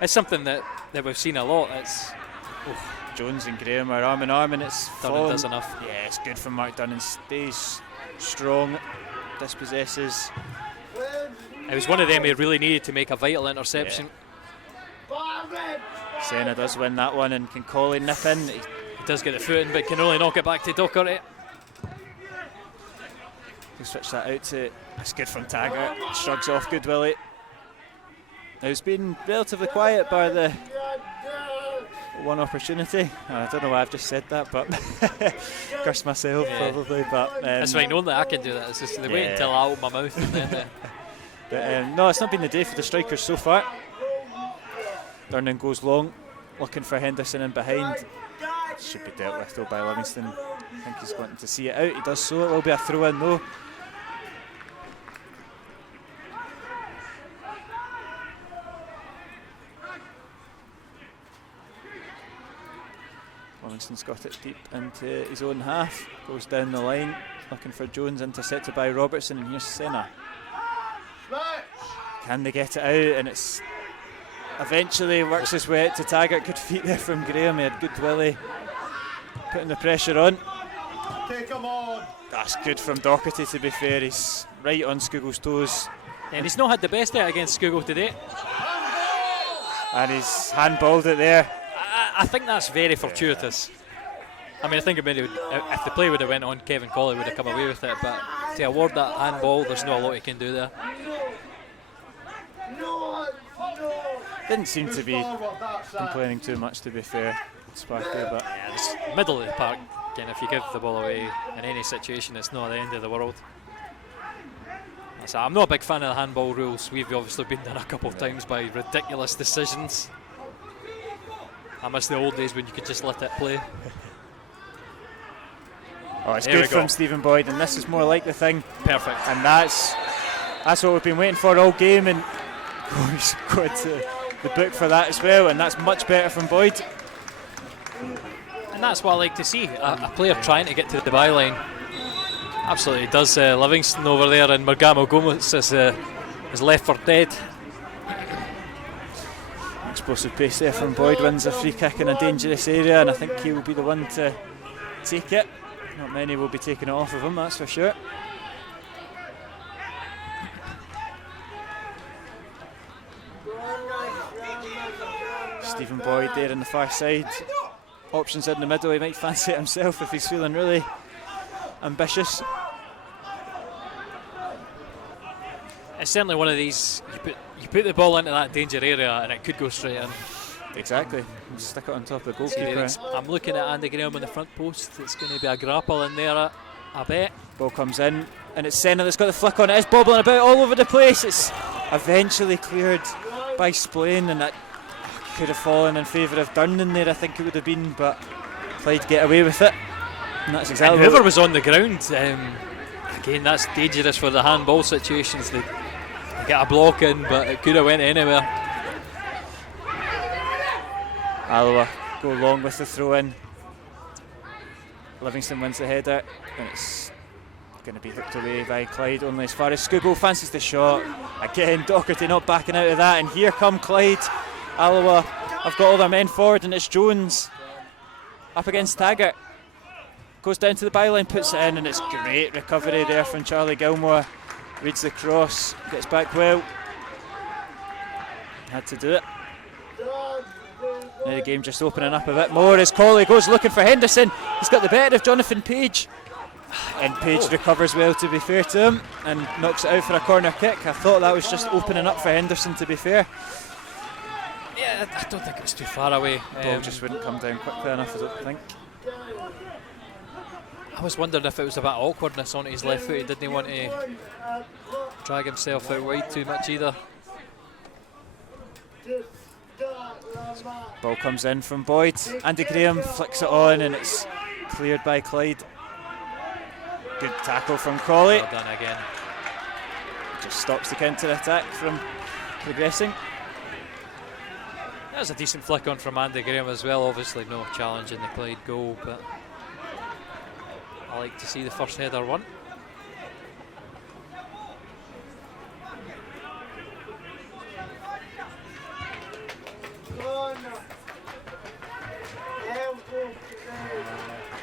It's something that we've seen a lot. It's Jones and Graham are arm in arm, and it's Durnan does enough. Yeah, it's good from Mark Durnan. Stays strong, dispossesses. It was one of them he really needed to make a vital interception. Senna does win that one, and can Colley nip in? He does get the foot in, but can only knock it back to Docherty. He'll switch that out to. That's good from Taggart. Shrugs off Good Willie. Now it's been relatively quiet by the one opportunity. I don't know why I've just said that, but curse myself probably. But that's fine. Only I can do that. It's just they wait until I open my mouth and then. But no, it's not been the day for the strikers so far. Durnan goes long, looking for Henderson in behind. Should be dealt with though by Livingston. I think he's wanting to see it out. He does so. It will be a throw in though. Livingston's got it deep into his own half. Goes down the line, looking for Jones, intercepted by Robertson, and here's Senna. Can they get it out? And it's eventually works his way out to Taggart. Good feet there from Graham. He had Good Willie putting the pressure on. Take him on. That's good from Docherty, to be fair. He's right on Scugo's toes. And he's not had the best out against Scugo today. And he's handballed it there. I think that's very fortuitous. I mean, I think maybe if the play would have went on, Kevin Colley would have come away with it, but to award that handball, there's not a lot he can do there. Didn't seem to be complaining too much, to be fair, Sparky, but it's middle of the park, and if you give the ball away in any situation, it's not the end of the world. So I'm not a big fan of the handball rules. We've obviously been done a couple of times by ridiculous decisions. I miss the old days when you could just let it play. Oh, it's good from Stephen Boyd, and this is more like the thing. Perfect. And that's what we've been waiting for all game, and he's got the book for that as well, and that's much better from Boyd. And and that's what I like to see, a player trying to get to the byline. Absolutely does. Livingston over there, and Bergamo Gomez is left for dead. Explosive pace there from Boyd, wins a free kick in a dangerous area, and I think he will be the one to take it. Not many will be taking it off of him, that's for sure. Stephen Boyd there on the far side. Options in the middle, he might fancy it himself if he's feeling really ambitious. It's certainly one of these, you put the ball into that danger area and it could go straight in. Exactly, stick it on top of the goalkeeper. I'm looking at Andy Graham on the front post. It's going to be a grapple in there, I bet. Ball comes in and it's Senna that's got the flick on it. It's bobbling about all over the place. It's eventually cleared by Splain, and that could have fallen in favour of Durnan there, I think it would have been, but Clyde get away with it. And that's exactly and whoever was on the ground, again, that's dangerous for the handball situations. They get a block in, but it could have went anywhere. Alloa go long with the throw in. Livingston wins the header, and it's going to be hooked away by Clyde only as far as Scugo fancies the shot. Again, Docherty not backing out of that, and here come Clyde. Alloa have got all their men forward, and it's Jones up against Taggart. Goes down to the byline, puts it in, and it's great recovery there from Charlie Gilmore. Reads the cross, gets back well. Had to do it. Now the game just opening up a bit more as Colley goes looking for Henderson. He's got the better of Jonathan Page. And Page recovers well, to be fair to him, and knocks it out for a corner kick. I thought that was just opening up for Henderson, to be fair. Yeah, I don't think it was too far away. Ball just wouldn't come down quickly enough, I don't think. I was wondering if it was a bit of awkwardness on his left foot. He didn't want to drag himself out wide too much either. Ball comes in from Boyd. Andy Graham flicks it on, and it's cleared by Clyde. Good tackle from Colley. Well done again. Just stops the counter-attack from progressing. That was a decent flick on from Andy Graham as well. Obviously no challenge in the Clyde goal, but I like to see the first header won.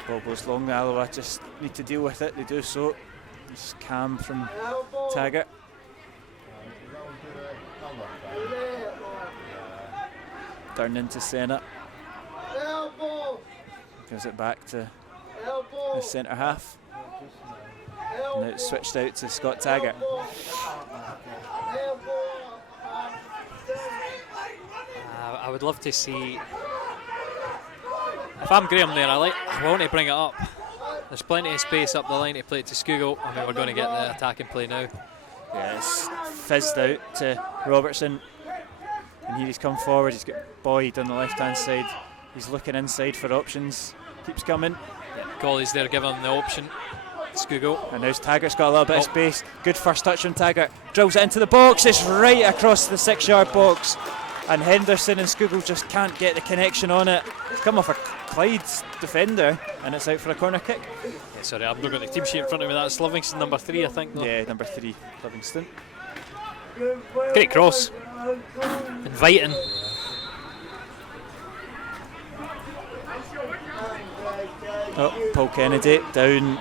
Ball goes long, the Alloa just need to deal with it, they do so. It's Cam from Taggart. Turn into Senna. Gives it back to the centre half. And now it's switched out to Scott Taggart. I would love to see, if I'm Graham there, I want to bring it up. There's plenty of space up the line to play it to Scugo. I mean, we're going to get the attacking play now. Yeah, it's fizzed out to Robertson. And here he's come forward, he's got Boyd on the left hand side. He's looking inside for options. Keeps coming. Colley's there giving him the option. Scugo. And now Taggart's got a little bit of space. Good first touch from Taggart. Drills it into the box. It's right across the 6-yard box. And Henderson and Scugo just can't get the connection on it. It's come off a Clyde's defender, and it's out for a corner kick. Yeah, sorry, I've not got the team sheet in front of me. That's Livingston, number 3, I think. Though. Yeah, number 3, Livingston. Great cross. Inviting. Oh, Paul Kennedy down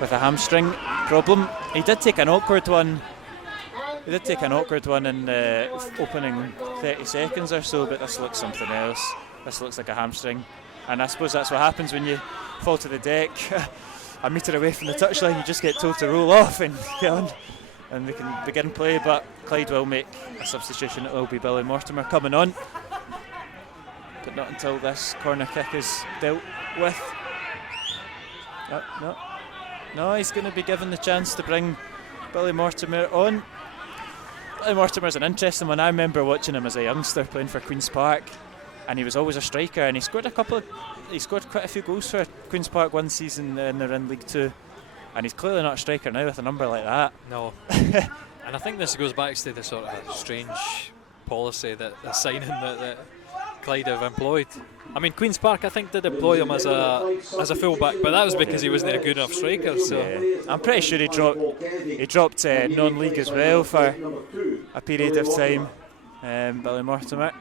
with a hamstring problem. He did take an awkward one. He did take an awkward one in the opening 30 seconds or so, but this looks something else. This looks like a hamstring. And I suppose that's what happens when you fall to the deck a metre away from the touchline. You just get told to roll off and get on, and we can begin play. But Clyde will make a substitution. It will be Billy Mortimer coming on, but not until this corner kick is dealt with. No, he's going to be given the chance to bring Billy Mortimer on. Billy Mortimer's an interesting one. I remember watching him as a youngster playing for Queen's Park, and he was always a striker, and he scored quite a few goals for Queen's Park one season, and they're in League 2, and he's clearly not a striker now with a number like that. No. And I think this goes back to the sort of strange policy that the signing that Clyde have employed. I mean, Queen's Park, I think, did deploy him as a full-back, but that was because he wasn't a good enough striker. So I'm pretty sure he dropped non-league as well for a period of time. Billy Mortimer.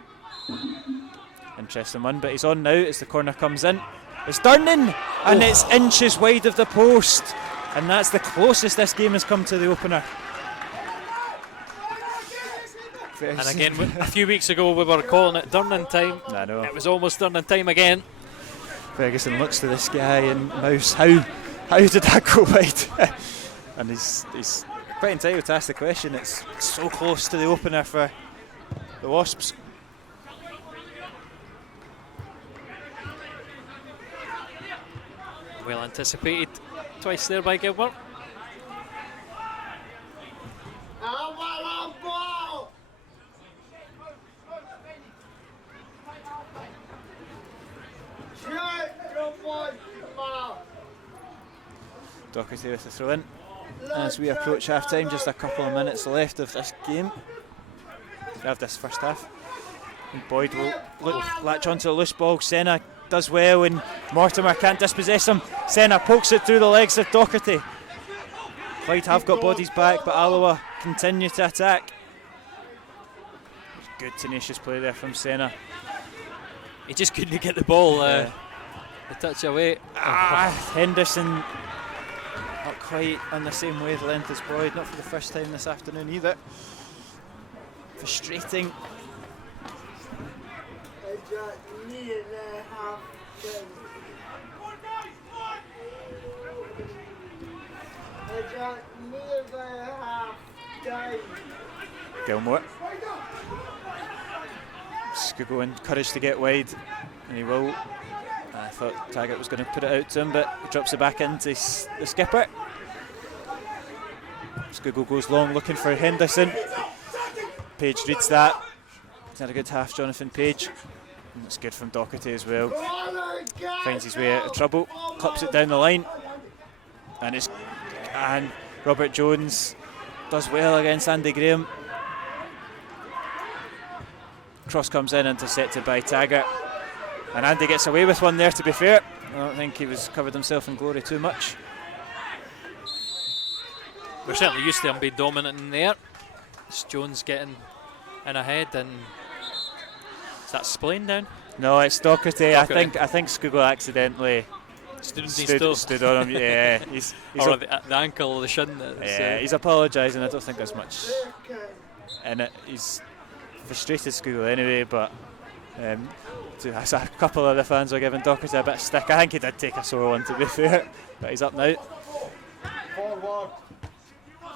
Interesting one, but he's on now as the corner comes in. It's Durnan, and it's inches wide of the post, and that's the closest this game has come to the opener. And again, a few weeks ago we were calling it Durnan time. I know. It was almost Durnan time again. Ferguson looks to this guy and mouths, how did that go wide? And he's quite entitled to ask the question. It's so close to the opener for the Wasps. Well anticipated twice there by Gilbert. Doherty with the throw in as we approach half time. Just a couple of minutes left of this game, of this first half. And Boyd will latch onto a loose ball. Senna does well, and Mortimer can't dispossess him. Senna pokes it through the legs of Doherty. Clyde have got bodies back, but Alloa continue to attack. Good tenacious play there from Senna. He just couldn't get the ball the touch away. Henderson not quite on the same wavelength as Boyd, not for the first time this afternoon either. Frustrating. Gilmore. Scugo encouraged to get wide, and he will. I thought Taggart was going to put it out to him, but he drops it back into the skipper. Scugo goes long looking for Henderson. Page reads that. He's had a good half, Jonathan Page. And it's good from Doherty as well. Finds his way out of trouble, clips it down the line, and Robert Jones does well against Andy Graham. Cross comes in, intercepted by Taggart, and Andy gets away with one there, to be fair. I don't think he was covered himself in glory too much. We're certainly used to him being dominant in there. It's Jones getting in ahead, and is that Spillane down? No, it's Doherty. I think Scugo accidentally stood on him. Yeah, he's or the ankle or the shin. Yeah, he's apologising. I don't think there's much in it. He's frustrated Scugo anyway, but a couple of the fans were giving Doherty a bit of stick. I think he did take a sore one, to be fair, but he's up now. Forward.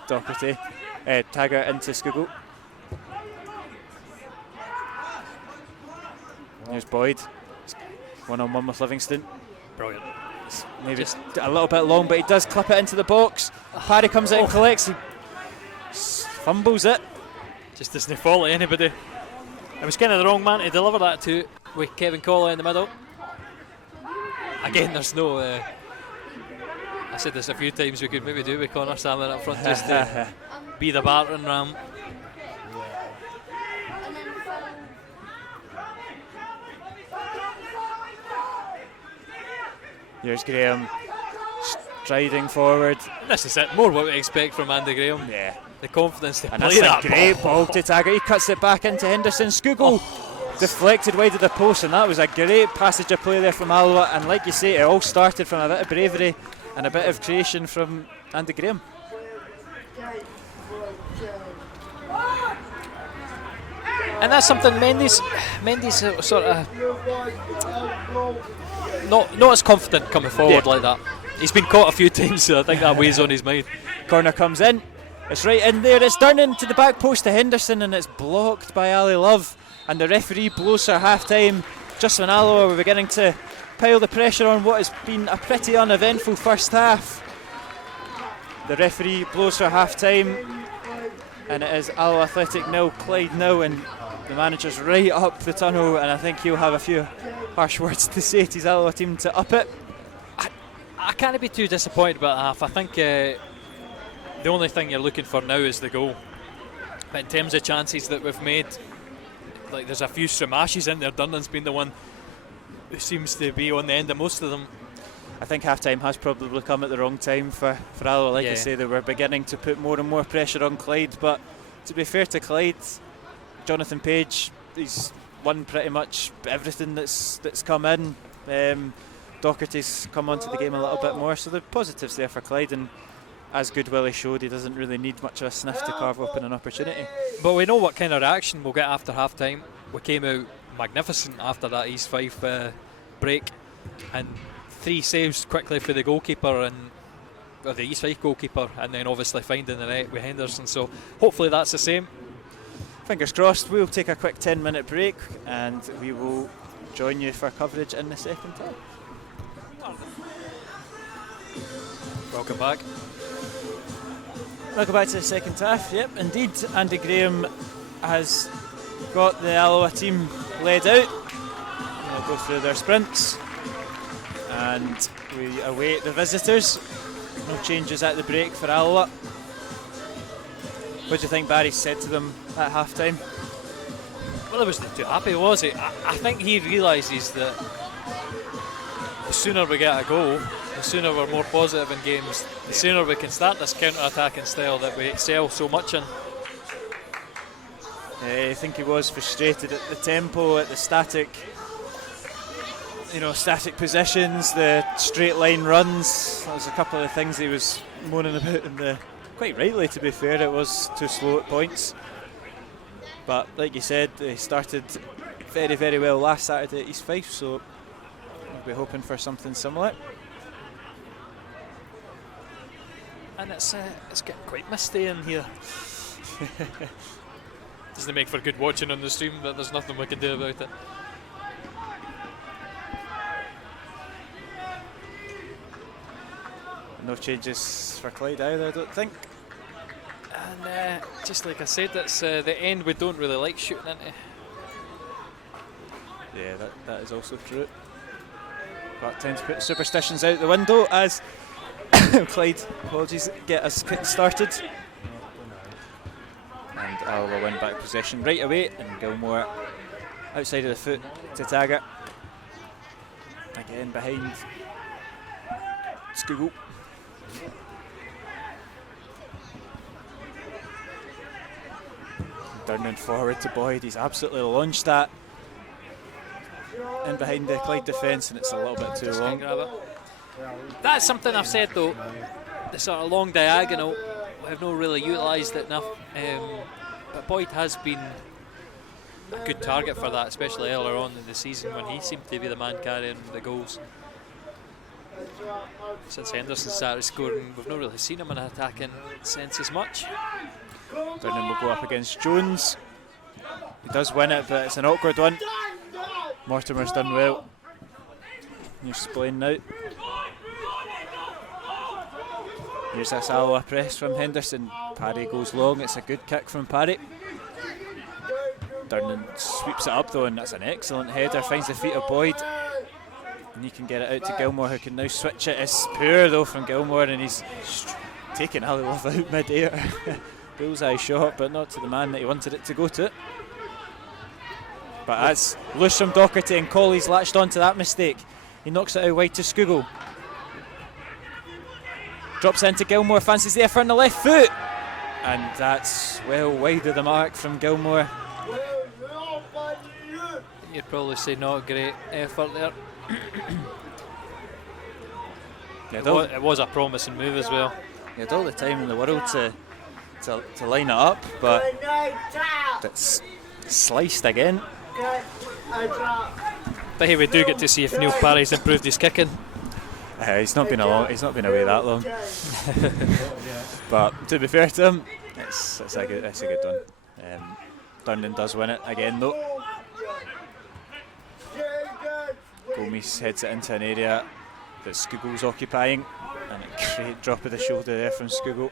Doherty, Taggart into Scugo. Here's Boyd, one-on-one with Livingston. Brilliant. Maybe just a little bit long, but he does clip it into the box. Parry comes out and collects, he fumbles it. Just doesn't fall to anybody. It was kind of the wrong man to deliver that to, with Kevin Colley in the middle. Again, there's no... I said this a few times, we could maybe do with Connor Salmon up front just to be the battering ram. Here's Graham striding forward. This is it, more what we expect from Andy Graham. Yeah. The confidence to and play that's that a great ball to Taggart. He cuts it back into Henderson. Scugo deflected wide of the post, and that was a great passage of play there from Alloa. And like you say, it all started from a bit of bravery and a bit of creation from Andy Graham. And that's something Mendy's sort of not as confident coming forward like that. He's been caught a few times, so I think that weighs on his mind. Corner comes in. It's right in there. It's Durnan to the back post to Henderson, and it's blocked by Ali Love. And the referee blows for half-time just when Alloa were beginning to pile the pressure on what has been a pretty uneventful first half. The referee blows for half-time, and it is Alloa Athletic 0, Clyde 0, and the manager's right up the tunnel, and I think he'll have a few harsh words to say to his Alloa team to up it. I can't be too disappointed about the half. I think the only thing you're looking for now is the goal. But in terms of chances that we've made, like there's a few Stramashes in there. Durnan's been the one who seems to be on the end of most of them. I think half-time has probably come at the wrong time for Alloa. Like I say, they were beginning to put more and more pressure on Clyde, but to be fair to Clyde, Jonathan Page, he's won pretty much everything that's come in. Doherty's come onto the game a little bit more, so the positives there for Clyde, and as Goodwillie showed, he doesn't really need much of a sniff to carve open an opportunity. But we know what kind of reaction we'll get after half-time. We came out magnificent after that East Fife break, and 3 saves quickly for the goalkeeper, or the East Fife goalkeeper, and then obviously finding the net with Henderson, so hopefully that's the same. Fingers crossed. We'll take a quick 10-minute break and we will join you for coverage in the second half. Welcome back. Welcome back to the second half. Yep, indeed, Andy Graham has got the Alloa team laid out. They'll go through their sprints and we await the visitors. No changes at the break for Alloa. What do you think Barry said to them at half time? Well, he wasn't too happy, was he? I think he realises that the sooner we get a goal, the sooner we're more positive in games, the sooner we can start this counter-attacking style that we excel so much in. I think he was frustrated at the tempo, at the static positions, the straight line runs. There was a couple of things he was moaning about in the. Quite rightly, to be fair, it was too slow at points. But like you said, they started very, very well last Saturday at East Fife, so we'll be hoping for something similar. And it's getting quite misty in here. Doesn't make for good watching on the stream, but there's nothing we can do about it. No changes for Clyde either, I don't think. And just like I said, it's the end we don't really like shooting into. Yeah, that is also true. But time to put superstitions out the window as Clyde, apologies, get us started. And Alloa win back possession right away, and Gilmore outside of the foot to tag it. Again behind Skugel. Durnan forward to Boyd, he's absolutely launched that in behind the Clyde defence, and it's a little bit too long. That's something I've said though, the sort of long diagonal, we have not really utilised it enough, but Boyd has been a good target for that, especially earlier on in the season when he seemed to be the man carrying the goals. Since Henderson started scoring, we've not really seen him in an attacking sense as much. Durnan will go up against Jones. He does win it, but it's an awkward one. Mortimer's done well. Here's Spillane now. Here's this Alloa press from Henderson. Parry goes long, it's a good kick from Parry. Durnan sweeps it up though, and that's an excellent header, finds the feet of Boyd. And he can get it out to Gilmore, who can now switch it. It's poor though from Gilmore, and he's taking Alloa out mid-air. Bullseye shot, but not to the man that he wanted it to go to. But that's loose from Doherty, and Colley's latched onto that mistake. He knocks it out wide to Skugel. Drops into Gilmore, fancies the effort on the left foot. And that's well wide of the mark from Gilmore. You'd probably say not a great effort there. It was a promising move as well. He had all the time in the world to line it up, but it's sliced again. But here we do get to see if Neil Parry's improved his kicking. He's not been away that long. But to be fair to him, it's a good one. Durnan does win it again though. Gomes heads it into an area that Skugel's occupying, and a great drop of the shoulder there from Skugel.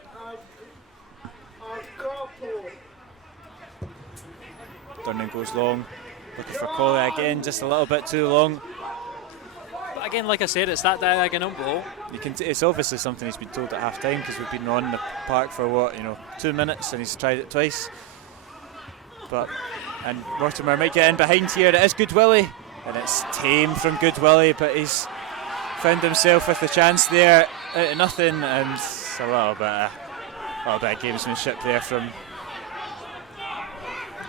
Durnan goes long, looking for Colley again, just a little bit too long. But again, like I said, it's that diagonal ball. It's obviously something he's been told at half time, because we've been on the park for 2 minutes and he's tried it twice. And Mortimer might get in behind here. It is Goodwillie And it's tame from Good Willie, but he's found himself with the chance there out of nothing, and a little bit of gamesmanship there from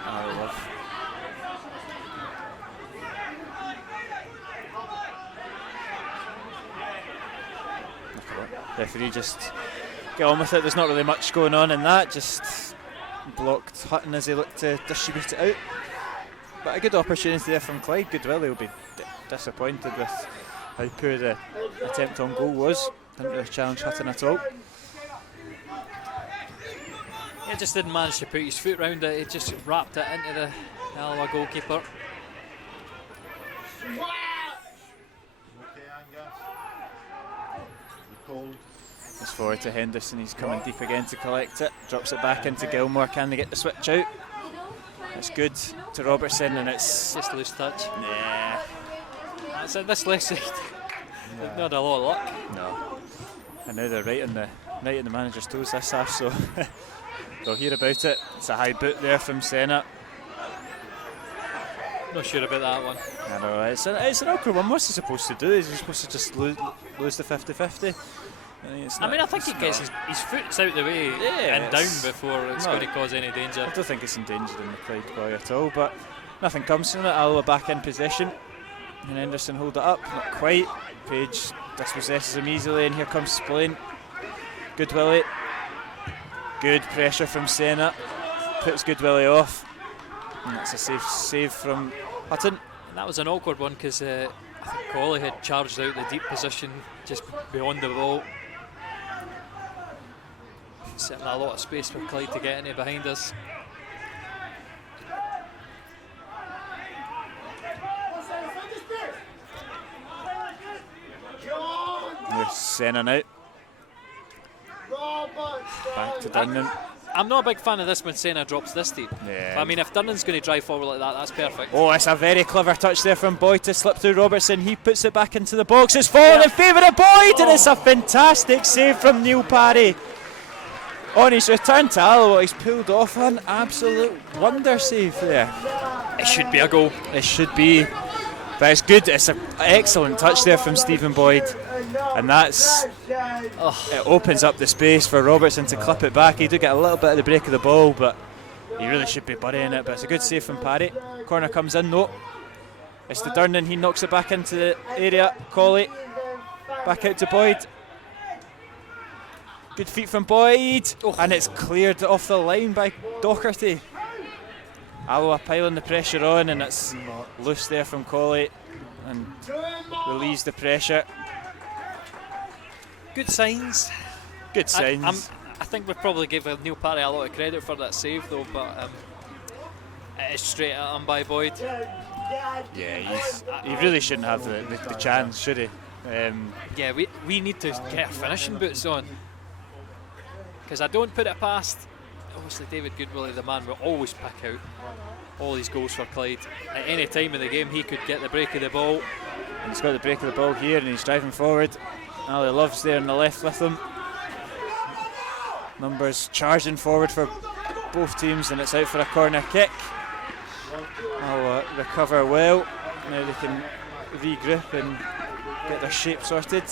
Alloa. Referee just get on with it. There's not really much going on in that, just blocked Hutton as he looked to distribute it out. But a good opportunity there from Clyde. Good Willie will be disappointed with how poor the attempt on goal was. Didn't really challenge Hutton at all. He just didn't manage to put his foot round it. He just wrapped it into the Alloa goalkeeper. It's forward to Henderson. He's coming deep again to collect it. Drops it back into Gilmore. Can they get the switch out? It's good to Robertson, and it's just a loose touch. Yeah. That's it. This left side. They've not had a lot of luck. No. And now they're right in the manager's toes this half, so they'll hear about it. It's a high boot there from Senna. Not sure about that one. I know, it's an awkward one. What's he supposed to do? Is he supposed to just lose the 50-50? I think he gets his foot's out the way and down before it's going to cause any danger. I don't think it's endangering the Clyde boy at all, but nothing comes from it. Alloa back in possession, and Henderson hold it up, not quite. Page dispossesses him easily, and here comes Spillane. Good Willie. Good pressure from Senna. Puts Good Willie off. And that's a safe save from Hutton. And that was an awkward one because I think Colley had charged out the deep position just beyond the ball. Certainly a lot of space for Clyde to get into behind us. There's Senna now. Back to Durnan. I'm not a big fan of this when Senna drops this deep. Yeah. But I mean, if Durnan's going to drive forward like that, that's perfect. Oh, it's a very clever touch there from Boyd to slip through Robertson. He puts it back into the box. It's fallen in favour of Boyd, and it's a fantastic save from Neil Parry. On his return to Alloa, he's pulled off an absolute wonder save there. It should be a goal. It should be. But it's good. It's an excellent touch there from Stephen Boyd. And it opens up the space for Robertson to clip it back. He did get a little bit of the break of the ball, but he really should be burying it. But it's a good save from Parry. Corner comes in, no. It's to Durnan. He knocks it back into the area. Colley back out to Boyd. Good feet from Boyd, and it's cleared off the line by Docherty. Alloa piling the pressure on, and it's loose there from Colley and relieves the pressure. Good signs. Good signs. I think we probably give Neil Parry a lot of credit for that save, though, but it is straight at him by Boyd. Yeah, he really shouldn't have the chance, should he? Yeah, we need to get our finishing boots on. Because I don't put it past, obviously David Goodwillie, the man will always pick out all these goals for Clyde. At any time in the game he could get the break of the ball. And he's got the break of the ball here, and he's driving forward. Ali Love's there on the left with him. Numbers charging forward for both teams, and it's out for a corner kick. I'll recover well. Now they can regroup and get their shape sorted.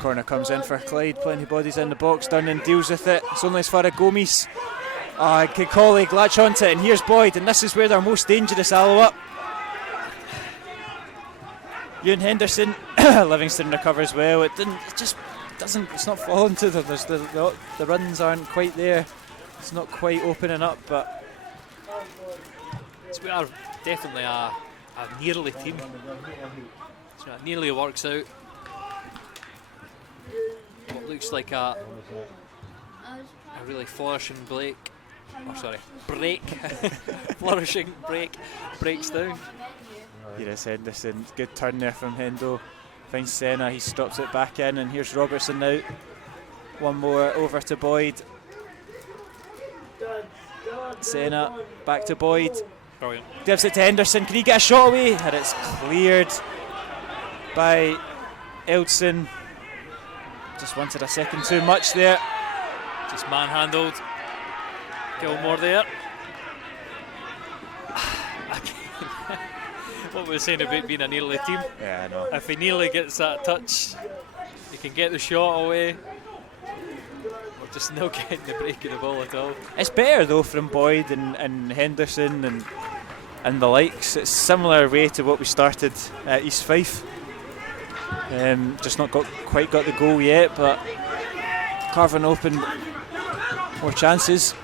Corner comes in for Clyde, plenty of bodies in the box. Durnan deals with it. It's only as far as Gomes. Can Colley latch onto it, and here's Boyd, and this is where they're most dangerous, Alloa. Ewan Henderson, Livingston recovers well. It just doesn't. It's not falling to them. The runs aren't quite there. It's not quite opening up, but we are definitely a nearly team. So it nearly works out. What looks like a really flourishing break. Flourishing break breaks down. Here is Henderson. Good turn there from Hendo. Finds Senna. He stops it back in, and here's Robertson now. One more over to Boyd. Senna back to Boyd. Brilliant. Gives it to Henderson. Can he get a shot away? And it's cleared by Eldson. Just wanted a second too much there. Just manhandled. Gilmore there. What we were saying about being a nearly team. Yeah, I know. If he nearly gets that touch, he can get the shot away. We're just not getting the break of the ball at all. It's better though from Boyd and Henderson and the likes. It's similar way to what we started at East Fife. Just not quite got the goal yet, but carving open more chances.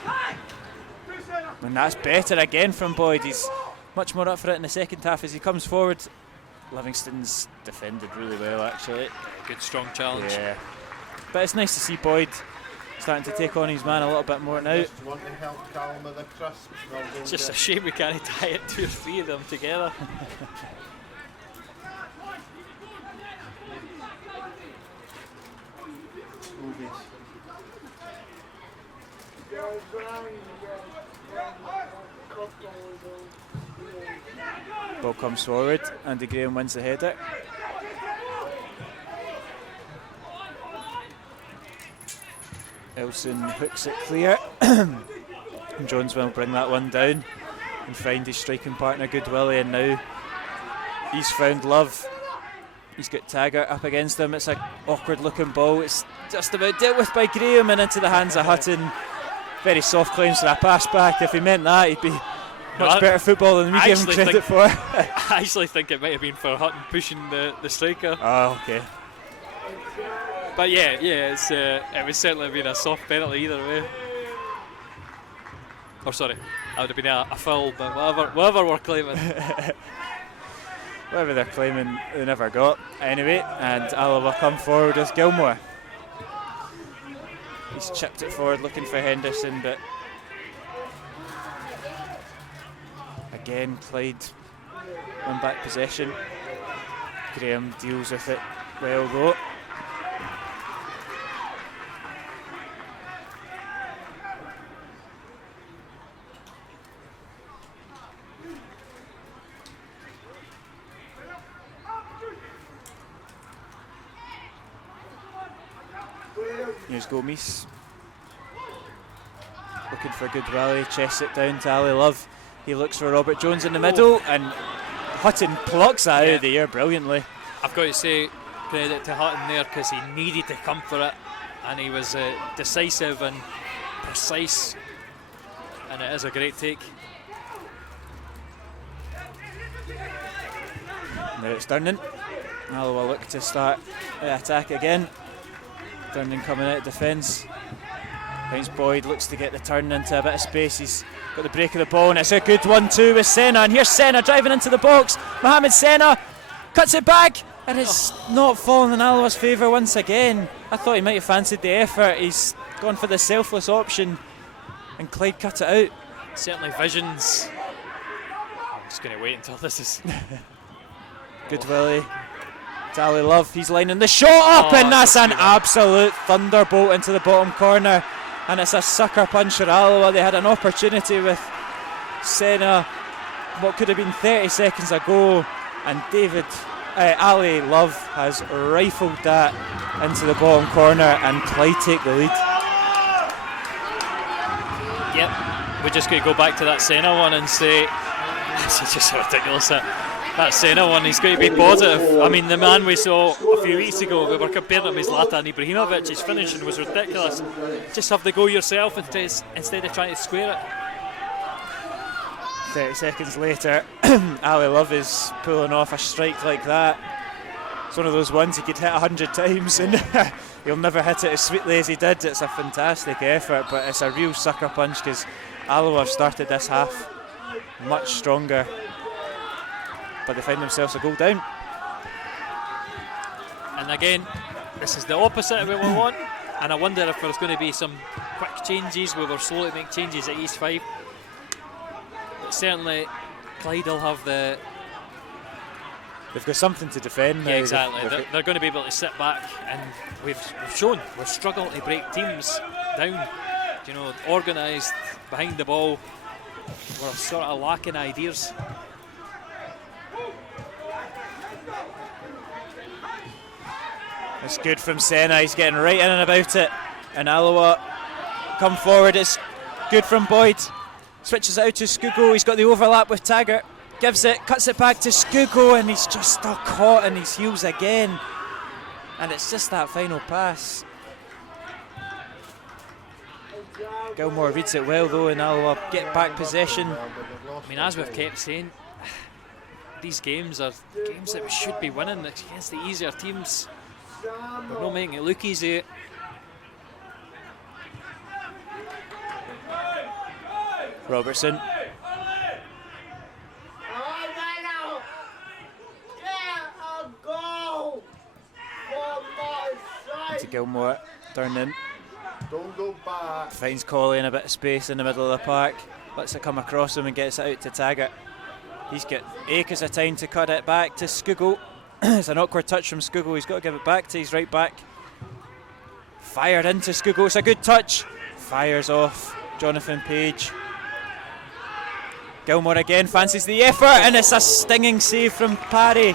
And that's better again from Boyd. He's much more up for it in the second half as he comes forward. Livingston's defended really well, actually. Good strong challenge. Yeah. But it's nice to see Boyd starting to take on his man a little bit more now. It's just a shame we can't tie it 2 or 3 of them together. Ball comes forward, Andy Graham wins the header. Elson hooks it clear. And Jones will bring that one down and find his striking partner Goodwillie, and now he's found love. He's got Taggart up against him. It's an awkward looking ball. It's just about dealt with by Graham and into the hands of Hutton. Very soft claims for a pass back. If he meant that, he'd be much better football than we give him credit for. I actually think it might have been for Hutton pushing the striker. Oh, okay. But yeah, it would certainly have been a soft penalty either way. Or sorry, that would have been a foul, but whatever we're claiming. Whatever they're claiming, they never got. Anyway, and Alloa come forward with Gilmore. He's chipped it forward looking for Henderson, but again Clyde won back possession. Graham deals with it well though. Here's Gomes. Looking for Goodwillie, chests it down to Ali Love. He looks for Robert Jones in the middle, and Hutton plucks that out of the air brilliantly. I've got to say credit to Hutton there, because he needed to come for it, and he was decisive and precise, and it is a great take. Now it's Durnan. Alloa look to start the attack again. Durnan coming out of defence. Finds Boyd, looks to get the turn into a bit of space. He's got the break of the ball, and it's a good 1-2 with Senna. And here's Senna driving into the box. Mohamed Senna cuts it back, and it's not fallen in Alloa's favour once again. I thought he might have fancied the effort. He's gone for the selfless option, and Clyde cut it out. Certainly visions. I'm just going to wait until this is. Goodwillie. Ali Love, he's lining the shot up, and that's an absolute thunderbolt into the bottom corner, and it's a sucker punch for Alloa. They had an opportunity with Senna what could have been 30 seconds ago, and Ali Love has rifled that into the bottom corner, and Clyde take the lead. Yep, we're just going to go back to that Senna one and say it's just so ridiculous. That Senna one, he's going to be positive. I mean, the man we saw a few weeks ago, we were comparing him with Zlatan Ibrahimovic. His finishing was ridiculous. Just have to go yourself instead of trying to square it. 30 seconds later, Ali Love is pulling off a strike like that. It's one of those ones he could hit 100 times and he'll never hit it as sweetly as he did. It's a fantastic effort, but it's a real sucker punch, because Alloa have started this half much stronger, but they find themselves a goal down. And again, this is the opposite of what we want, and I wonder if there's going to be some quick changes. We were slow to make changes at East 5, but certainly Clyde will have the... They've got something to defend now. Yeah, exactly. They're going to be able to sit back, and we've shown we've struggled to break teams down. organised behind the ball. We're sort of lacking ideas. It's good from Senna, he's getting right in and about it. And Alloa come forward, it's good from Boyd. Switches it out to Skugo, he's got the overlap with Taggart. Gives it, cuts it back to Skugo, and he's just still caught in his heels again. And it's just that final pass. Gilmore reads it well though, and Alloa get back possession. I mean, as we've kept saying, these games are games that we should be winning against the easier teams. We're not making it look easy. Robertson. To Gilmore, turn in. Don't go back. Finds Colley in a bit of space in the middle of the park. Lets it come across him and gets it out to Taggart. He's got acres of time to cut it back to Skugo. It's an awkward touch from Skugo. He's got to give it back to his right back. Fired into Skugo. It's a good touch. Fires off Jonathan Page. Gilmore again fancies the effort, and it's a stinging save from Parry.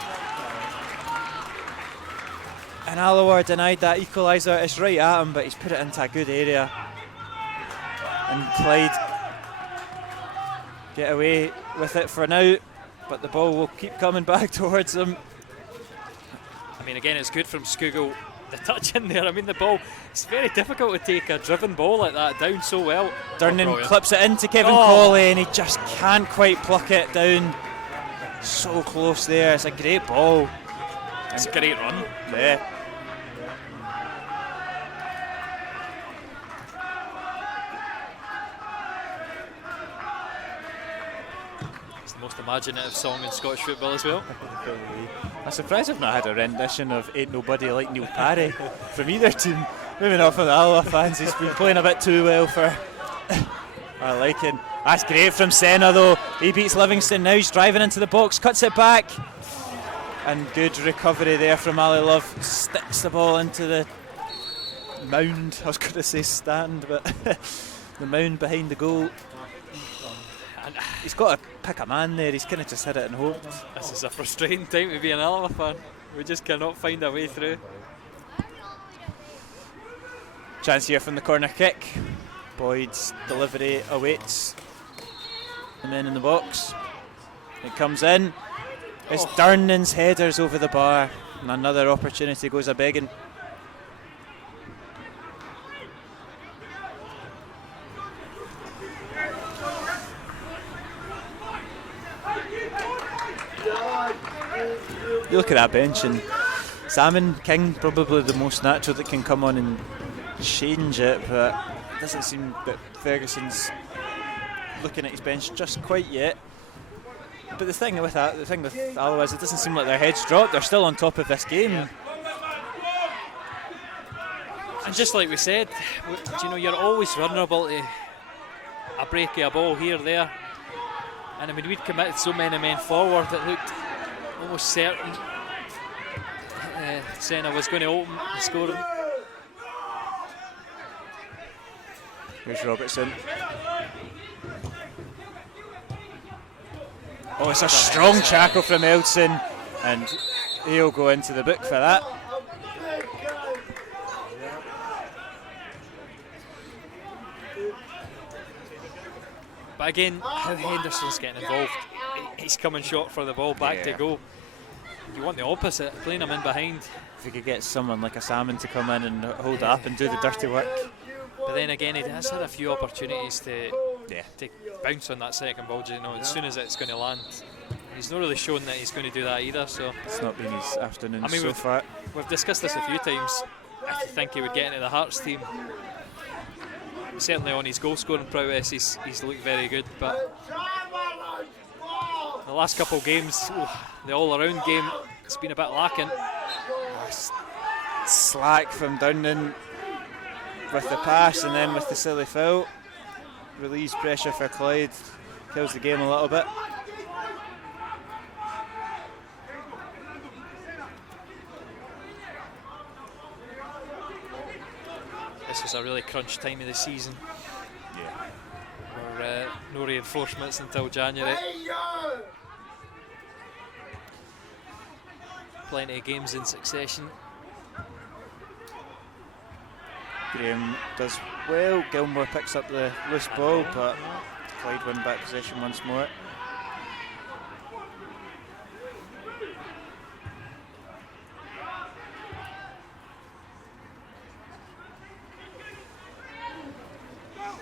And Alloa denied that equaliser. It's right at him, but he's put it into a good area. And Clyde get away with it for now, but the ball will keep coming back towards them. I mean, again, it's good from Skugo. The touch in there, I mean, the ball, it's very difficult to take a driven ball like that down so well. Durnan clips it into Kevin Colley, and he just can't quite pluck it down. So close there. It's a great ball. It's a great run. Yeah. It's the most imaginative song in Scottish football as well. I'm surprised I've not had a rendition of Ain't Nobody Like Neil Parry from either team. Maybe not from the Alloa fans. He's been playing a bit too well for our liking. That's great from Senna though. He beats Livingston now. He's driving into the box, cuts it back. And good recovery there from Ali Love. Sticks the ball into the mound. I was going to say stand, but the mound behind the goal. And he's got to pick a man there. He's kind of just hit it and hoped. This is a frustrating time to be an Alloa fan. We just cannot find a way through. Chance here from the corner kick. Boyd's delivery awaits the men in the box. It comes in. It's Durnan's headers over the bar, and another opportunity goes a begging. You look at that bench, and Salmon King probably the most natural that can come on and change it, but it doesn't seem that Ferguson's looking at his bench just quite yet. But the thing with Alloa is it doesn't seem like their heads dropped. They're still on top of this game. And just like we said, you're always vulnerable to a break of a ball here, there. And I mean, we'd committed so many men forward that looked almost certain Senna was going to open the scoring. Here's Robertson. Oh, it's a strong tackle from Elson, and he'll go into the book for that. But again, how Henderson's getting involved. He's coming short for the ball back to go. You want the opposite, playing him in behind. If you could get someone like a Salmon to come in and hold it up and do the dirty work. But then again, he has had a few opportunities to bounce on that second ball, as soon as it's going to land. He's not really shown that he's going to do that either. So it's not been his afternoon so far. We've discussed this a few times. I think he would get into the Hearts team. Certainly on his goal scoring prowess, he's looked very good, but the last couple of games, the all-around game, it's been a bit lacking. Slack from Durnan with the pass, and then with the silly foul. Relieves pressure for Clyde, kills the game a little bit. This was a really crunch time of the season. No reinforcements until January. Plenty of games in succession. Graham does well. Gilmore picks up the loose ball, but Clyde win back possession once more.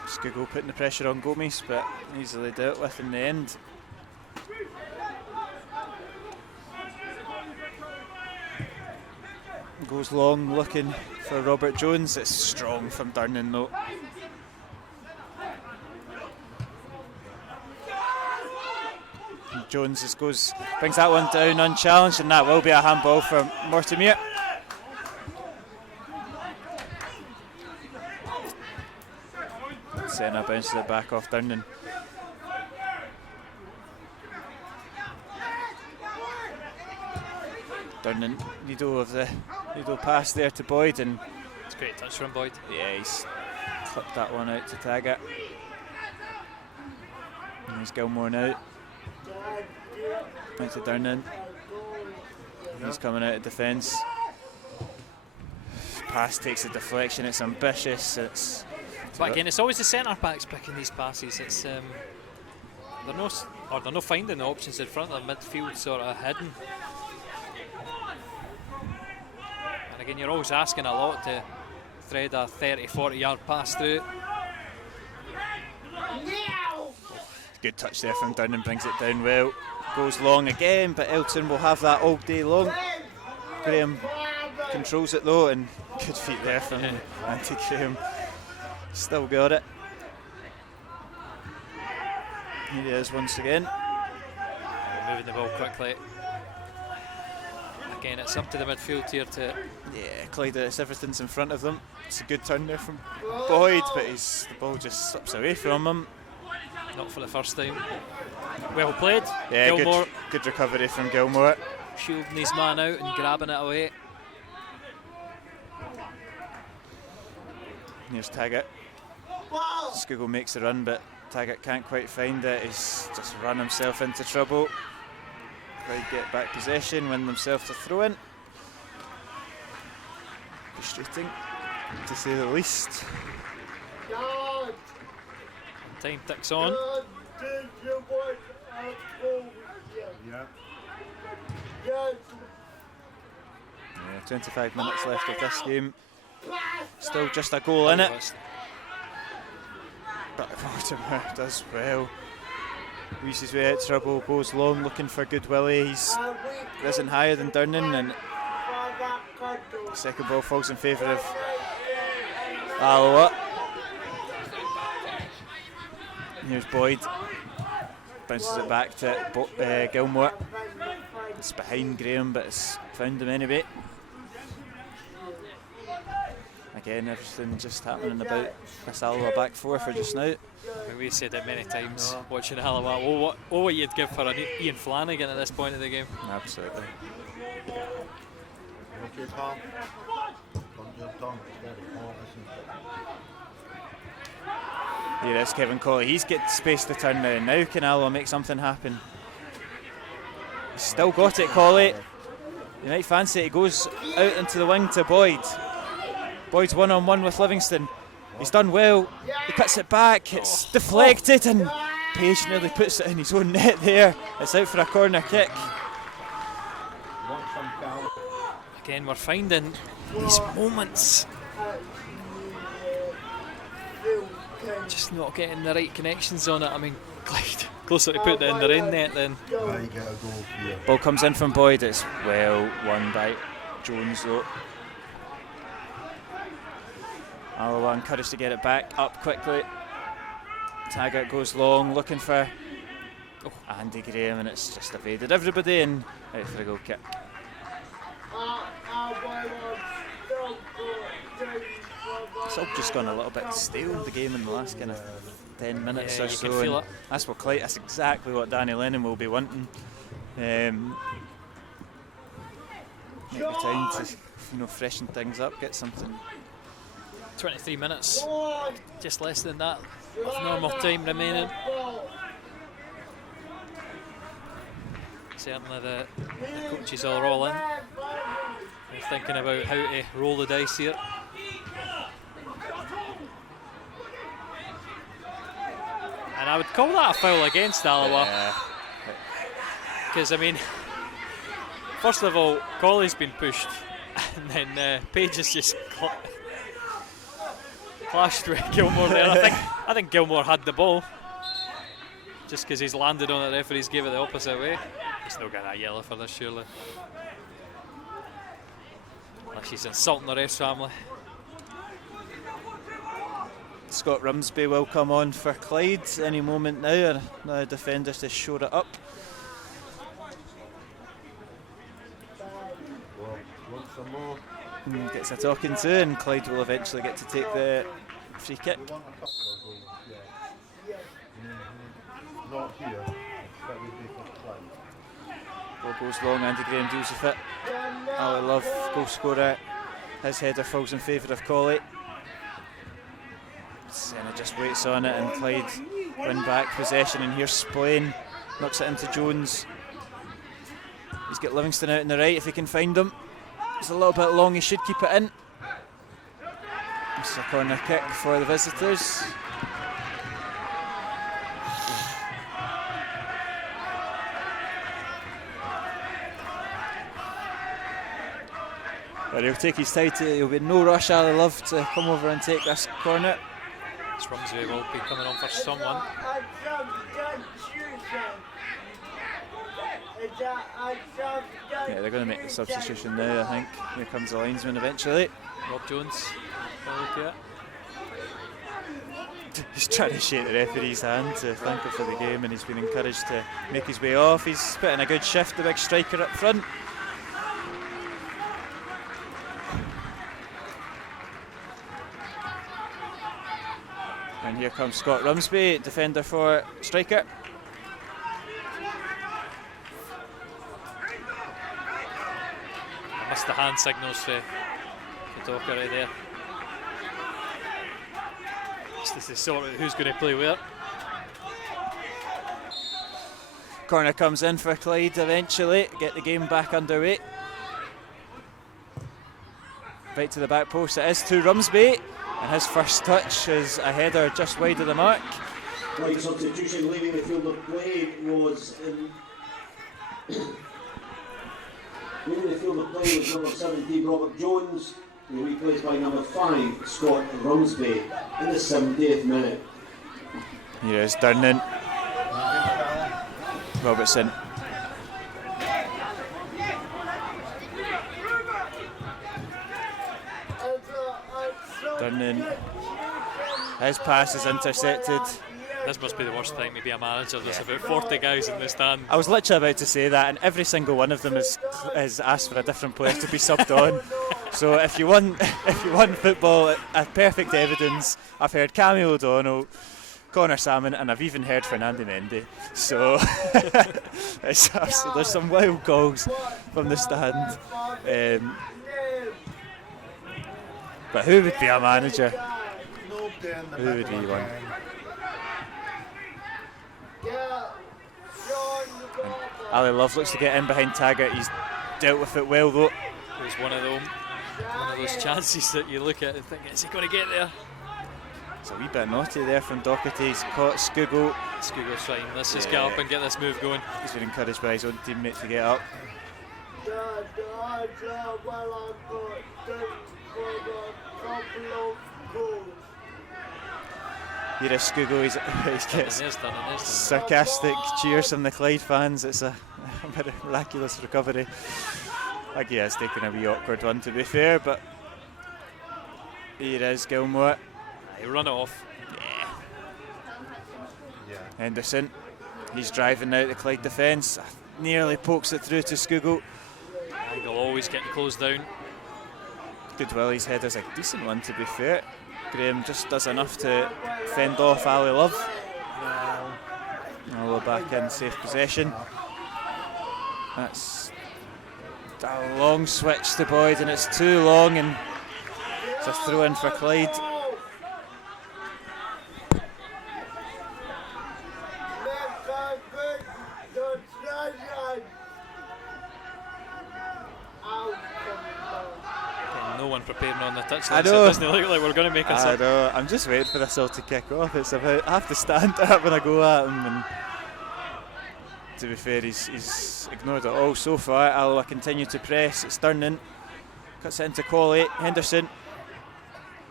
Skugel putting the pressure on Gomes, but easily dealt with in the end. Goes long looking for Robert Jones. It's strong from Durnan though. And Jones brings that one down unchallenged, and that will be a handball from Mortimer. Senna bounces it back off Durnan. Durnan, needle pass there to Boyd, and it's a great touch from Boyd. Yeah, he's clipped that one out to tag it. And there's Gilmore now. Out to Durnan. He's coming out of defence. Pass takes a deflection. It's ambitious. But again, it's always the centre backs picking these passes. It's they're not finding the options in front of their midfield sort of hidden. And again, you're always asking a lot to thread a 30-40 yard pass through. Good touch there from Durnan, brings it down well. Goes long again, but Elton will have that all day long. Graham controls it though, and good feet there from Andy Graham. Still got it. Here he is once again. Moving the ball quickly. Again, it's up to the midfield here to... Yeah, Clyde, everything's in front of them. It's a good turn there from Boyd, but the ball just slips away from him. Not for the first time. Well played. Yeah, Gilmore. Good recovery from Gilmore. Shielding his man out and grabbing it away. Here's Taggart. Skugel makes the run, but Taggart can't quite find it. He's just run himself into trouble. Clyde get back possession, win themselves a throw-in. Frustrating, to say the least. Time ticks on. Yeah, 25 minutes left of this game. Still just a goal in it. But Mortimer does well. Weaves his way out of trouble, goes long looking for good Willie. He's risen higher than Durnan, and the second ball falls in favour of Alloa. Here's Boyd. Bounces it back to Gilmore. It's behind Graham, but it's found him anyway. Again, everything just happening about this Alloa back four for just now. We said it many times watching Alloa. What you'd give for an Ian Flanagan at this point of the game. Absolutely. Here is Kevin Colley. He's got space to turn now. Now can Alloa make something happen? He's still got it, Colley. You might fancy it. He goes out into the wing to Boyd. Boyd's one-on-one with Livingston. He's done well. He cuts it back. It's deflected and Page nearly puts it in his own net there. It's out for a corner kick. Again, we're finding these moments. Just not getting the right connections on it. I mean, Clyde closer to putting it in their own net then. Ball comes in from Boyd. It's well won by Jones though. Alloa encouraged to get it back up quickly. Taggart goes long looking for Andy Graham, and it's just evaded everybody and out for a goal kick. It's all just gone a little bit stale, the game, in the last kind of 10 minutes or so. Feel it. That's exactly what Danny Lennon will be wanting. Make the time to freshen things up, get something. 23 minutes, just less than that of normal time remaining. Certainly the coaches are all in. They're thinking about how to roll the dice here. And I would call that a foul against Alloa. Because, I mean, first of all, Colley's been pushed, and then Page has just clashed with Gilmore there. I think Gilmore had the ball. Just because he's landed on it, the referees gave it the opposite way. He's not getting a yellow for this, surely. Unless he's insulting the rest family. Scott Rumsby will come on for Clyde any moment now, and the defenders to shore it up. Gets a talking to, and Clyde will eventually get to take the free kick. Not here. That would be for Clyde. Ball goes long, Andy Graham deals with it. Ali Love, goal scorer. His header falls in favour of Colley. Senna just waits on it, and Clyde win back possession, and here's Splain, knocks it into Jones. He's got Livingston out on the right if he can find him. It's a little bit long, he should keep it in. It's a corner kick for the visitors. But he'll take his time, he'll be no rush. Ali Love to come over and take this corner. This Rumsby will be coming on for someone. Yeah, they're going to make the substitution now, I think. Here comes the linesman eventually. Rob Jones. He's trying to shake the referee's hand to thank him for the game, and he's been encouraged to make his way off. He's putting a good shift, the big striker up front. And here comes Scott Rumsby, defender for striker. I missed the hand signals for Docker right there. This is sort of who's going to play where. Corner comes in for Clyde eventually, get the game back underway. Right to the back post, it is to Rumsby, and his first touch is a header just wide of the mark. Clyde substitution leaving the field of play was leaving the field of play was number 17 Robert Jones, who replaced by number 5 Scott Rumsby in the 70th minute. Here is Durnan. Robertson. Durnan. His pass is intercepted. This must be the worst time to be a manager. There's about 40 guys in the stand. I was literally about to say that, and every single one of them is asked for a different player to be subbed on. So if you want football, perfect evidence. I've heard Cammy O'Donnell, Connor Salmon, and I've even heard Fernando Mendy. So there's some wild calls from the stand. But who would be a manager? Who would be one? Ali Love looks to get in behind Taggart. He's dealt with it well though. It was one of those chances that you look at and think, is he going to get there? It's a wee bit naughty there from Docherty. He's caught Skugel. Skugel's fine. Let's just get up and get this move going. He's been encouraged by his own teammate to get up. Here is Skugel. He's getting sarcastic cheers from the Clyde fans. It's a miraculous recovery. I guess taking a wee awkward one to be fair, but here is Gilmore. He run it off. Yeah. Henderson. He's driving out the Clyde defence. Nearly pokes it through to Skugel. Angle always getting closed down. Goodwilly's header's a decent one to be fair. Graham just does enough to fend off Ali Love. Alloa back in, safe possession. That's a long switch to Boyd, and it's too long, and it's a throw in for Clyde. preparing on the touchline. I know. So it doesn't look like we're going to make us. I know. I'm just waiting for this all to kick off. It's about I have to stand up when I go at him, and to be fair, he's ignored it all so far. Alloa continue to press. It's Durnan. Cuts it into Colley. Henderson.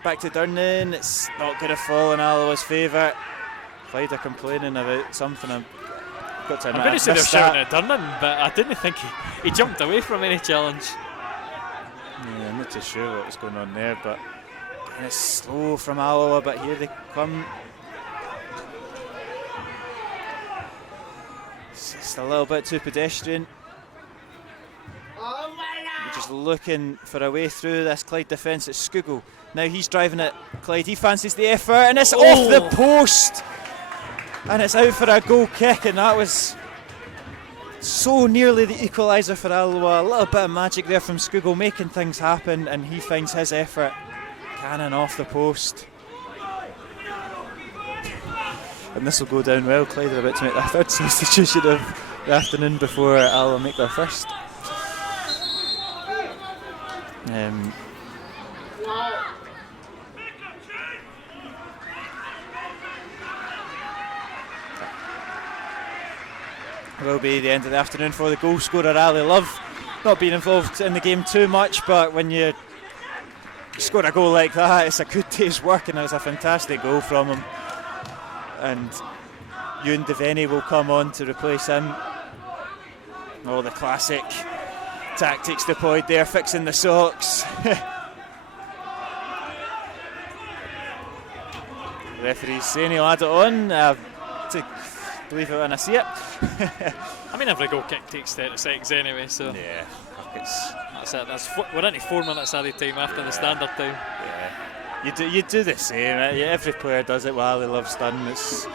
Back to Durnan. It's not going to fall in Alloa's favour. Clyde are complaining about something. I've got to admit, I'm going to say they're shouting at Durnan, but I didn't think he jumped away from any challenge. Yeah, I'm not too sure what was going on there, but it's slow from Alloa, but here they come. It's just a little bit too pedestrian. We're just looking for a way through this Clyde defence. It's Skugel. Now he's driving it. Clyde, he fancies the effort, and it's off the post. And it's out for a goal kick, and that was so nearly the equaliser for Alloa. A little bit of magic there from Skugel, making things happen, and he finds his effort. Cannon off the post. And this will go down well. Clyde are about to make their third substitution of the afternoon before Alloa make their first. Will be the end of the afternoon for the goal scorer Ali Love. Not being involved in the game too much, but when you score a goal like that, it's a good day's work, and it was a fantastic goal from him. And Ewan Devaney will come on to replace him. Oh, the classic tactics deployed there, fixing the socks. Referee's saying he'll add it on. To believe it when I see it. I mean, every goal kick takes 30 seconds anyway, so yeah, that's it. We're into 4 minutes added time after the standard time. Yeah, you do the same. Every player does it while he loves done. It's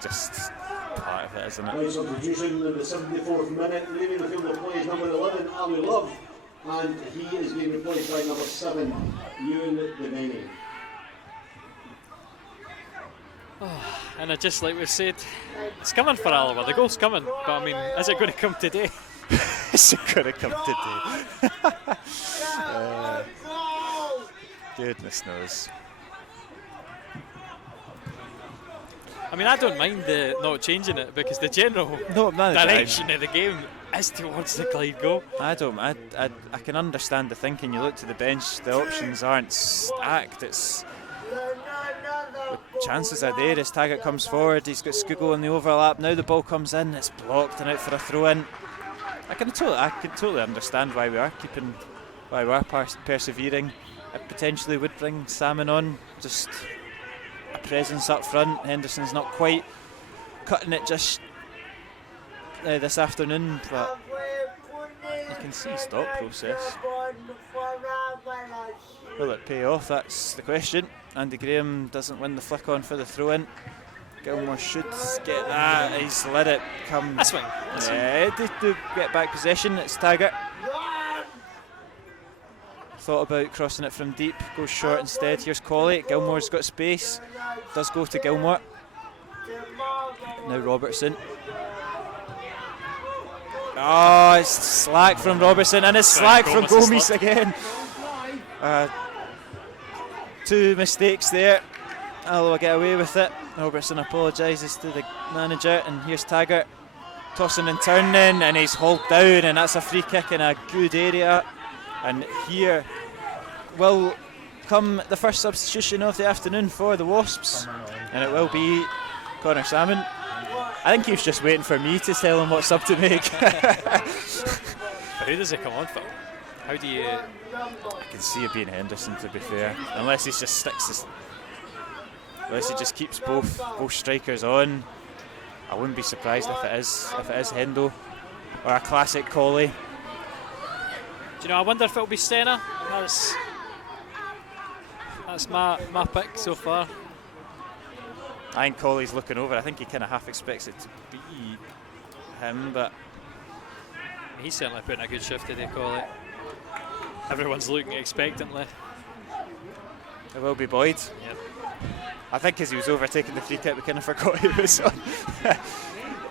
just part of it, isn't it? Right, substitution in the 74th minute. Leaving the field of play is number 11, Ali Love, and he is being replaced by number 7, Ewan Devaney. And just like we've said, it's coming for Alloa. The goal's coming, but I mean, is it going to come today? Is it going to come today? Goodness knows. I mean, I don't mind not changing it, because the general direction of the game is towards the Clyde goal. I can understand the thinking. You look to the bench, the options aren't stacked. The chances are there as Taggart comes forward. He's got Skugel in the overlap. Now the ball comes in, it's blocked and out for a throw in. I can totally understand why we are persevering. It potentially would bring Salmon on, just a presence up front. Henderson's not quite cutting it just this afternoon, but you can see his thought process. Will it pay off? That's the question. Andy Graham doesn't win the flick on for the throw in. Gilmore should get that. He's let it come. That's fine. Yeah, they do get back possession. It's Taggart. Thought about crossing it from deep, goes short instead. Here's Colley. Gilmore's got space. Does go to Gilmore. Now Robertson. Oh, it's slack from Robertson, and it's slack from Gomes again. Two mistakes there. Alloa get away with it. Robertson apologises to the manager, and here's Taggart tossing and turning, and he's hauled down, and that's a free kick in a good area. And here will come the first substitution of the afternoon for the Wasps, and it will be Connor Salmon. I think he was just waiting for me to tell him what sub to make. Who does he come on for? How do you... I can see it being Henderson, to be fair, unless he just keeps both strikers on. I wouldn't be surprised if it is Hendo or a classic Colley. Do you know, I wonder if it'll be Senna. That's my pick so far. I think Colley's looking over. I think he kind of half expects it to be him, but he's certainly putting a good shift today, Colley. Everyone's looking expectantly. It will be Boyd. Yep. I think as he was overtaking the free kick, we kind of forgot he was on.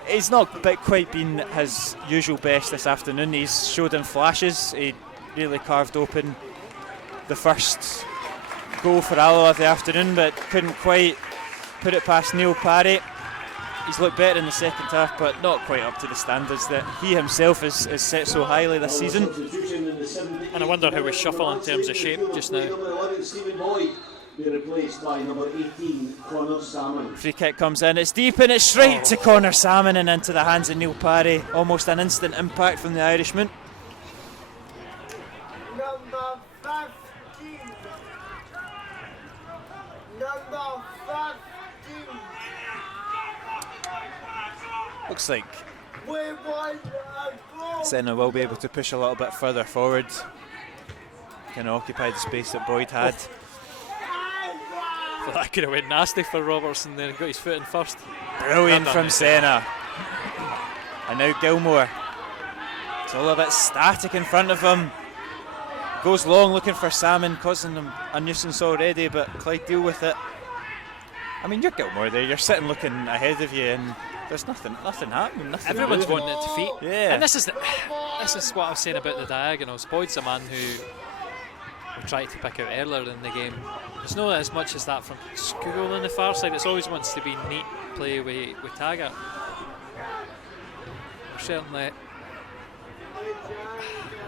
He's not quite been his usual best this afternoon. He's showed in flashes. He really carved open the first goal for Alloa of the afternoon, but couldn't quite put it past Neil Parry. He's looked better in the second half, but not quite up to the standards that he himself has set so highly this season. And I wonder how we shuffle in terms of shape just now. Free kick comes in, it's deep and it's straight to Connor Salmon and into the hands of Neil Parry. Almost an instant impact from the Irishman. Number 15. Number 15. Looks like We want a goal. Senna will be able to push a little bit further forward. Kind of occupy the space that Boyd had. Well, that could have went nasty for Robertson there and got his foot in first. Brilliant from Senna. And now Gilmore. It's all a bit static in front of him. Goes long looking for Salmon, causing him a nuisance already, but Clyde deal with it. I mean, you're Gilmore there, you're sitting looking ahead of you and there's nothing happening. Everyone's wanting it to feet. Yeah. And this is what I was saying about the diagonals. Boyd's a man who we tried to pick out earlier in the game. There's not as much as that from Skugel on the far side. It's always wants to be neat play with Taggart. We're certainly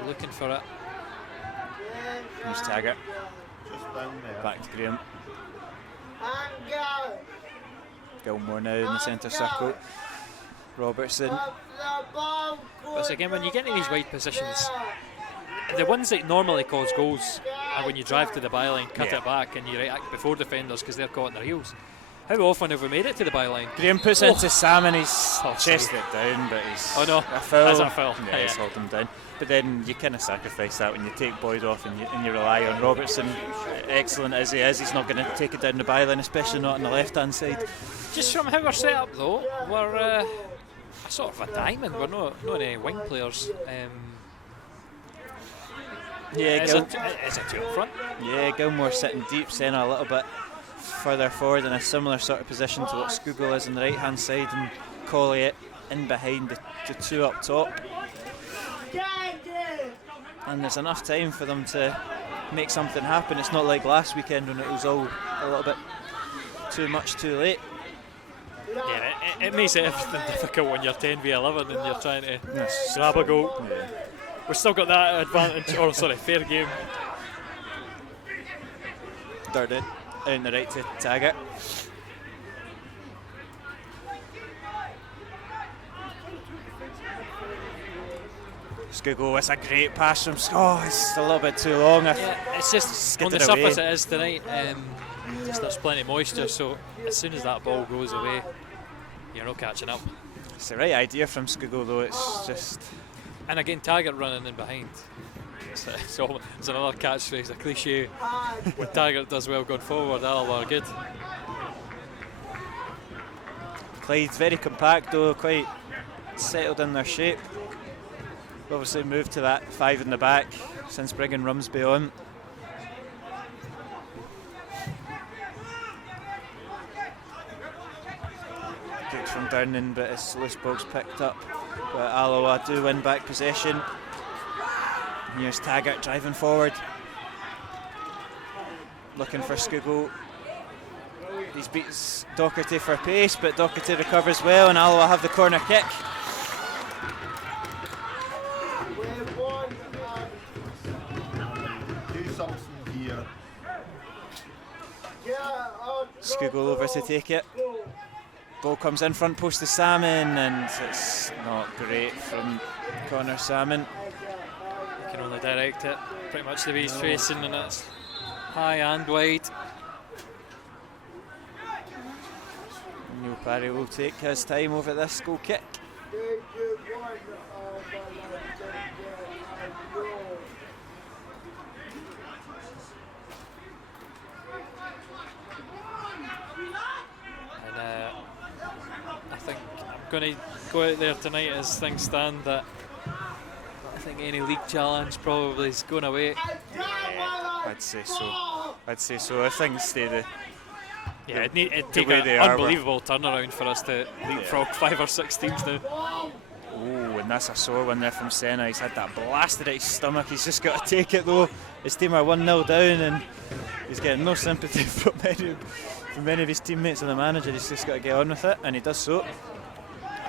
looking for it. Here's Taggart. Just down there. Back to Graham. And go. Gilmore now in the centre circle. Robertson. But again, when you get into these wide positions, the ones that normally cause goals are when you drive to the byline, cut it back, and you react before defenders because they're caught in their heels. How often have we made it to the byline? Graham puts it into Salmon, he's chested it down, but he's no, a foul. Is that a foul? Yeah, he's held him down. But then you kind of sacrifice that when you take Boyd off and you rely on Robertson. Excellent as he is, he's not going to take it down the byline, especially not on the left-hand side. Just from how we're set up though, we're a sort of a diamond. We're not any wing players. Yeah, is it two up front? Yeah, Gilmore sitting deep, Senna a little bit further forward in a similar sort of position to what Skugel is on the right-hand side, and Collier in behind the two up top. And there's enough time for them to make something happen. It's not like last weekend when it was all a little bit too much too late. Yeah, it makes everything difficult when you're 10v11 and you're trying to grab a goal. Yeah. We've still got that advantage, or sorry, fair game. Darted out the right to Taggart. Skugel, it's a great pass from it's a little bit too long. Yeah, it's just on the surface it is tonight. Just there's plenty of moisture, so as soon as that ball goes away, you're not catching up. It's the right idea from Skugel though, it's just... And again, Taggart running in behind. It's another catchphrase, a cliche. When Taggart does well going forward, Alloa are good. Clyde's very compact though, quite settled in their shape. Obviously moved to that 5 in the back since bringing Rumsby on. Good from Downing, but his loose ball's picked up. But Alloa do win back possession. And here's Taggart driving forward, looking for Skugel. He beats Docherty for pace, but Docherty recovers well, and Alloa have the corner kick. Do something here. Skugel over to take it. Ball comes in front post to Salmon, and it's not great from Connor Salmon. You can only direct it pretty much the way he's facing, and it's high and wide. Neil Parry will take his time over this goal kick. I think I'm going to go out there tonight as things stand that I think any league challenge probably is going away. I'd say so. If things stay it'd take an unbelievable turnaround for us to leapfrog 5 or 6 teams now. Oh, and that's a sore one there from Senna. He's had that blasted at his stomach. He's just got to take it though. His team are 1-0 down, and he's getting no sympathy from many of his teammates and the manager. He's just got to get on with it, and he does so.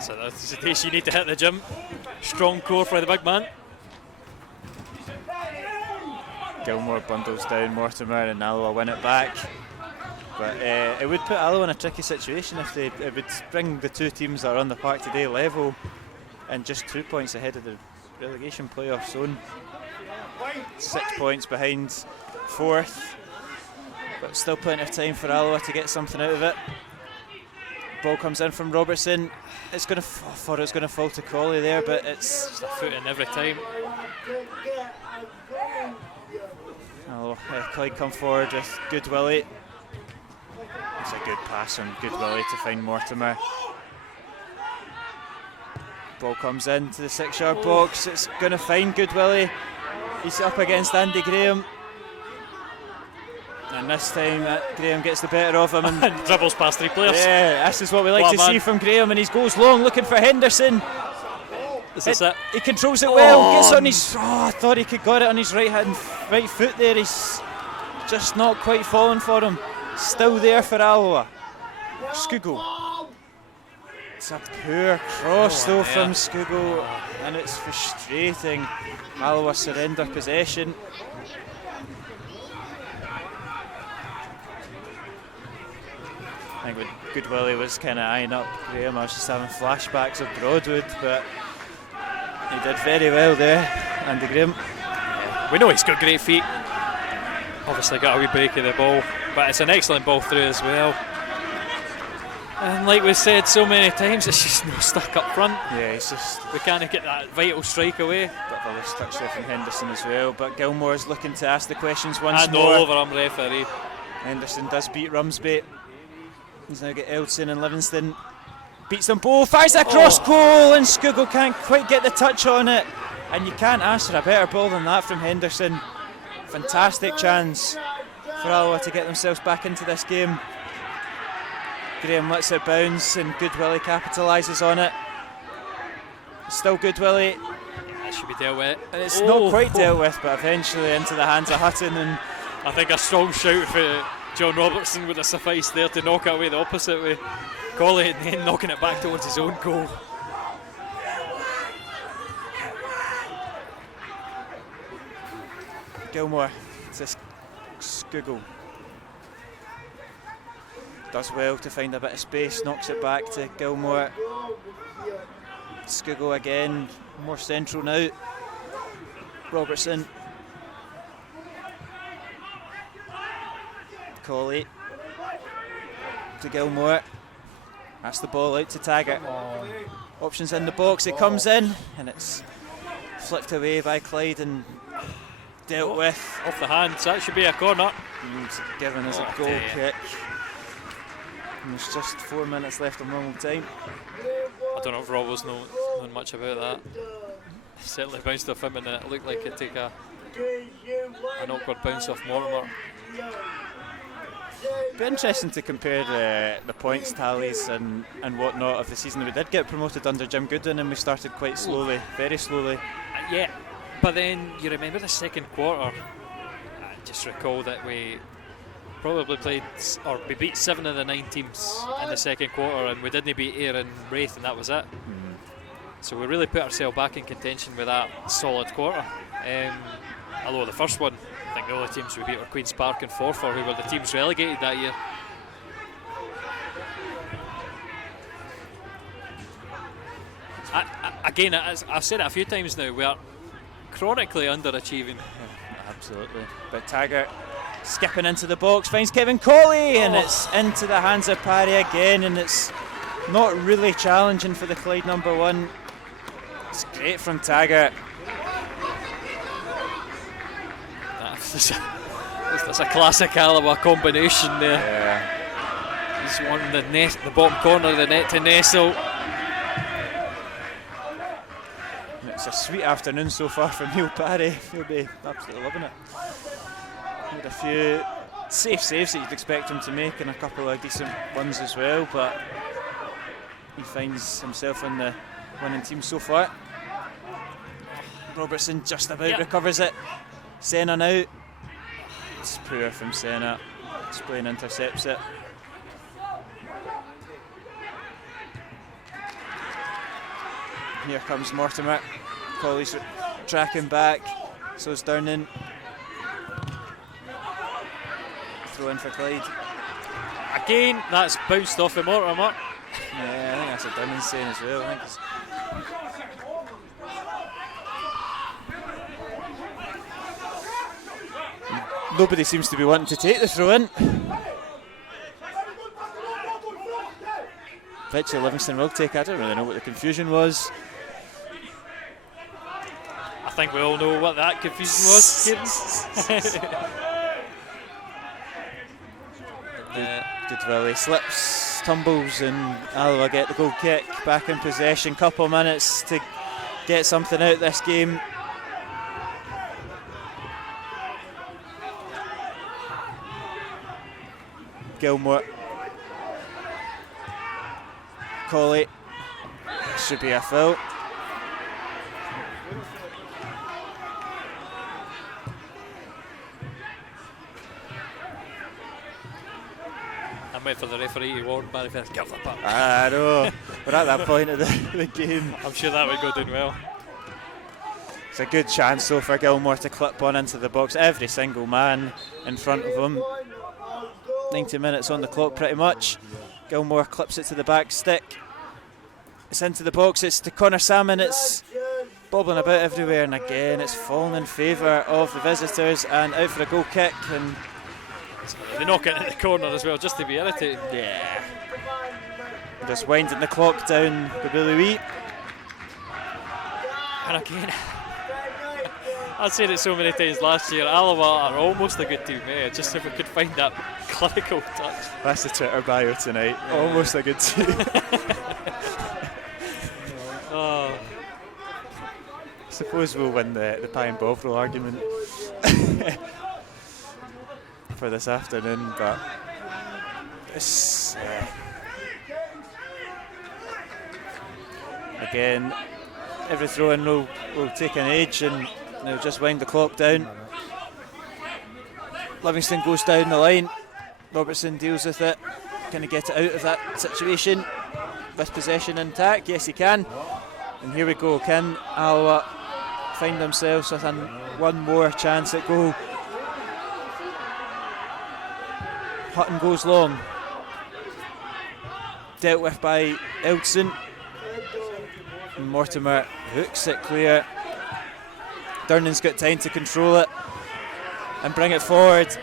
So that's the case you need to hit the gym. Strong core for the big man. Gilmore bundles down Mortimer, and Alloa win it back. But it would put Alloa in a tricky situation if it would bring the two teams that are on the park today level and just 2 points ahead of the relegation playoff zone. 6 points behind fourth, but still plenty of time for Alloa to get something out of it. Ball comes in from Robertson. It's going to thought it was going to fall to Cawley there, but it's just a foot in every time. Clyde come forward with Good Willie. It's a good pass from Good Willie to find Mortimer. Ball comes into the 6-yard box. It's going to find Good Willie. He's up against Andy Graham. And this time Graham gets the better of him and dribbles past 3 players. Yeah, this is what we like to see from Graham, and he goes long looking for Henderson. Is it? He controls it well, gets on his... I thought he could got it on his right foot there. He's just not quite falling for him. Still there for Alloa. Skugel. It's a poor cross though from Skugel, and it's frustrating. Alloa surrender possession. I think when Good Willie was kind of eyeing up Graham, I was just having flashbacks of Broadwood, but he did very well there, Andy Graham. We know he's got great feet. Obviously got a wee break of the ball, but it's an excellent ball through as well. And like we said so many times, it's just no stuck up front. Yeah, it's just... we can't get that vital strike away. Bit of a loose touch there from Henderson as well, but Gilmore's looking to ask the questions once and more. all over him, referee. Henderson does beat Rumsby. He's now got Eldson and Livingston. Beats them both, fires a cross goal, and Skugel can't quite get the touch on it. And you can't ask for a better ball than that from Henderson. Fantastic chance for Alloa to get themselves back into this game. Graham lets it bounce, and Good Willie capitalises on it. Still Good Willie. That should be dealt with. And it's not quite dealt with, but eventually into the hands of Hutton. And I think a strong shout for John Robertson would have sufficed there to knock it away the opposite way. Cawley and then knocking it back towards his own goal. Gilmore to Skugel. Does well to find a bit of space, knocks it back to Gilmore. Skugel again, more central now. Robertson. Cawley to Gilmore. That's the ball out to Taggart. Options in the box, it comes in, and it's flicked away by Clyde and dealt with. Off the hands, that should be a corner. It's given as a goal kick. And there's just 4 minutes left on normal time. I don't know if Rob was knowing much about that. Certainly bounced off him, and it looked like it'd take an awkward bounce off Mortimer. It'd be interesting to compare the points tallies and whatnot of the season. We did get promoted under Jim Goodwin, and we started quite slowly, very slowly. Yeah, but then you remember the second quarter. I just recall that we probably played, or we beat 7 of the 9 teams in the second quarter, and we didn't beat Ayr and Wraith, and that was it. So we really put ourselves back in contention with that solid quarter. Although the first one, I think the only teams we beat were Queen's Park and Forfar, who were the teams relegated that year. Again, as I've said it a few times now, we are chronically underachieving. Absolutely. But Taggart skipping into the box, finds Kevin Cawley, and it's into the hands of Parry again, and it's not really challenging for the Clyde number 1. It's great from Taggart. That's a classic Alloa combination there. Yeah. He's won the bottom corner of the net to Nestle. It's a sweet afternoon so far for Neil Parry. He'll be absolutely loving it. Made a few safe saves that you'd expect him to make, and a couple of decent ones as well, but he finds himself in the winning team so far. Robertson just about recovers it. Senna now. It's poor from Senna. Splain intercepts it. Here comes Mortimer. Colley's tracking back. So's Durnan. Throw in for Clyde. Again, that's bounced off the Mortimer. Yeah, I think that's a Durnan saying as well. I think it's nobody seems to be wanting to take the throw in. Fletcher Livingston will take. I don't really know what the confusion was. I think we all know what that confusion was. Good volley, slips, tumbles, and Alloa get the goal kick. Back in possession, couple of minutes to get something out of this game. Gilmore, Colley, should be a foul. I'm waiting for the referee to warn Barry First. Give the puck. I know, we're at that point of the game. I'm sure that would go down well. It's a good chance though for Gilmore to clip one into the box. Every single man in front of him. 90 minutes on the clock pretty much. Gilmore clips it to the back stick. It's into the box, it's to Connor Salmon, it's bobbling about everywhere, and again it's fallen in favour of the visitors and out for a goal kick. And they knock it in the corner as well, just to be irritating. Yeah. Just winding the clock down the Billy Wee. And again, I've said it so many times last year, Alloa are almost a good team. Just if we could find that clinical touch. That's the Twitter bio tonight. Almost a good team. Oh. I suppose we'll win the pie and bovril argument for this afternoon, but it's again, every throw-in will take an age, and they'll just wind the clock down. Livingston goes down the line. Robertson deals with it. Can he get it out of that situation with possession intact? Yes, he can. And here we go. Can Alloa find themselves with one more chance at goal? Hutton goes long. Dealt with by Eldson. Mortimer hooks it clear. Durnan's got time to control it and bring it forward.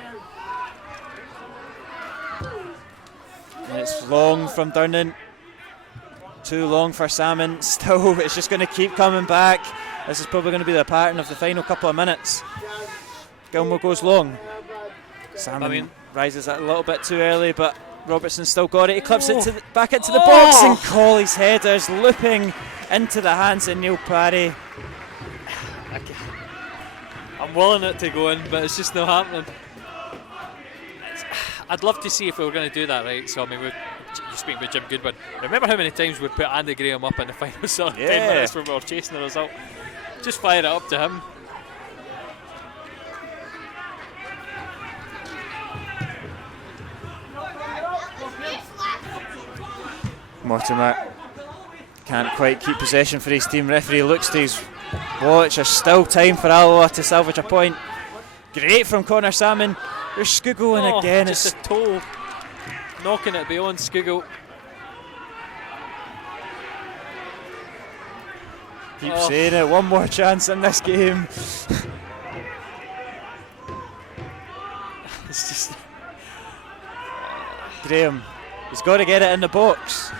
And it's long from Durnan. Too long for Salmon. Still, it's just going to keep coming back. This is probably going to be the pattern of the final couple of minutes. Gilmore goes long. Salmon rises it a little bit too early, but Robertson still got it. He clips it back into the box, and Colley's header's looping into the hands of Neil Parry. I'm willing it to go in, but it's just not happening. I'd love to see if we were going to do that, right? So, I mean, you're speaking with Jim Goodwin. Remember how many times we put Andy Graham up in the final sort of 10 minutes when we were chasing the result? Just fire it up to him. Mortimer can't quite keep possession for his team. Referee looks to his watch. There's still time for Alloa to salvage a point. Great from Connor Salmon. There's Skugel, and again just it's a toe knocking it beyond Skugel. Keep saying it, one more chance in this game. It's just Graham, he's got to get it in the box.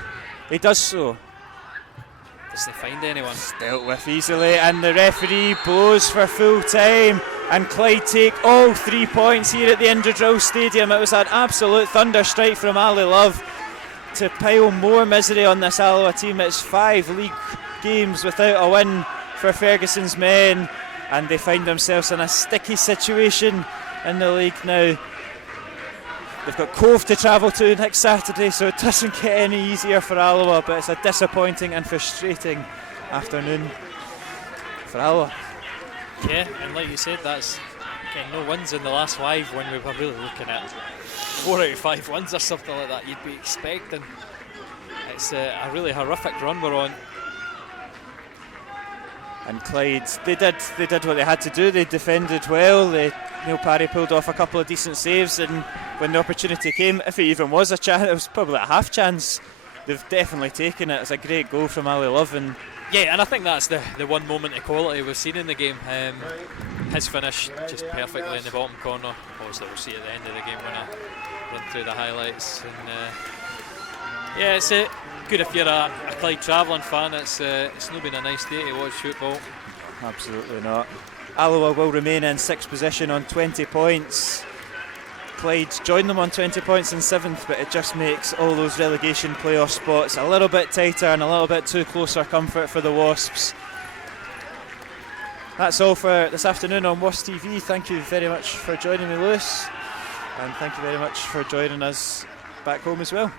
He does so. Does they find anyone? It's dealt with easily, and the referee blows for full time, and Clyde take all 3 points here at the Indoor Stadium. It was an absolute thunderstrike from Ali Love to pile more misery on this Alloa team. It's 5 league games without a win for Ferguson's men, and they find themselves in a sticky situation in the league now. They've got Cove to travel to next Saturday, so it doesn't get any easier for Alloa, but it's a disappointing and frustrating afternoon for Alloa. Yeah, and like you said, that's no wins in the last 5 when we were really looking at 4 out of 5 wins or something like that you'd be expecting. It's a really horrific run we're on. And Clyde, they did what they had to do. They defended well. Neil Parry pulled off a couple of decent saves, and when the opportunity came, if it even was a chance, it was probably a half chance. They've definitely taken it. It's a great goal from Ali Love, and yeah, and I think that's the one moment of quality we've seen in the game. His finish just perfectly in the bottom corner. Obviously we'll see at the end of the game when I run through the highlights. And yeah, it's good if you're a Clyde travelling fan. It's not been a nice day to watch football. Absolutely not. Alloa will remain in 6th position on 20 points. Clyde joined them on 20 points in 7th, but it just makes all those relegation playoff spots a little bit tighter and a little bit too closer comfort for the Wasps. That's all for this afternoon on Wasp TV. Thank you very much for joining me, Lewis, and thank you very much for joining us back home as well.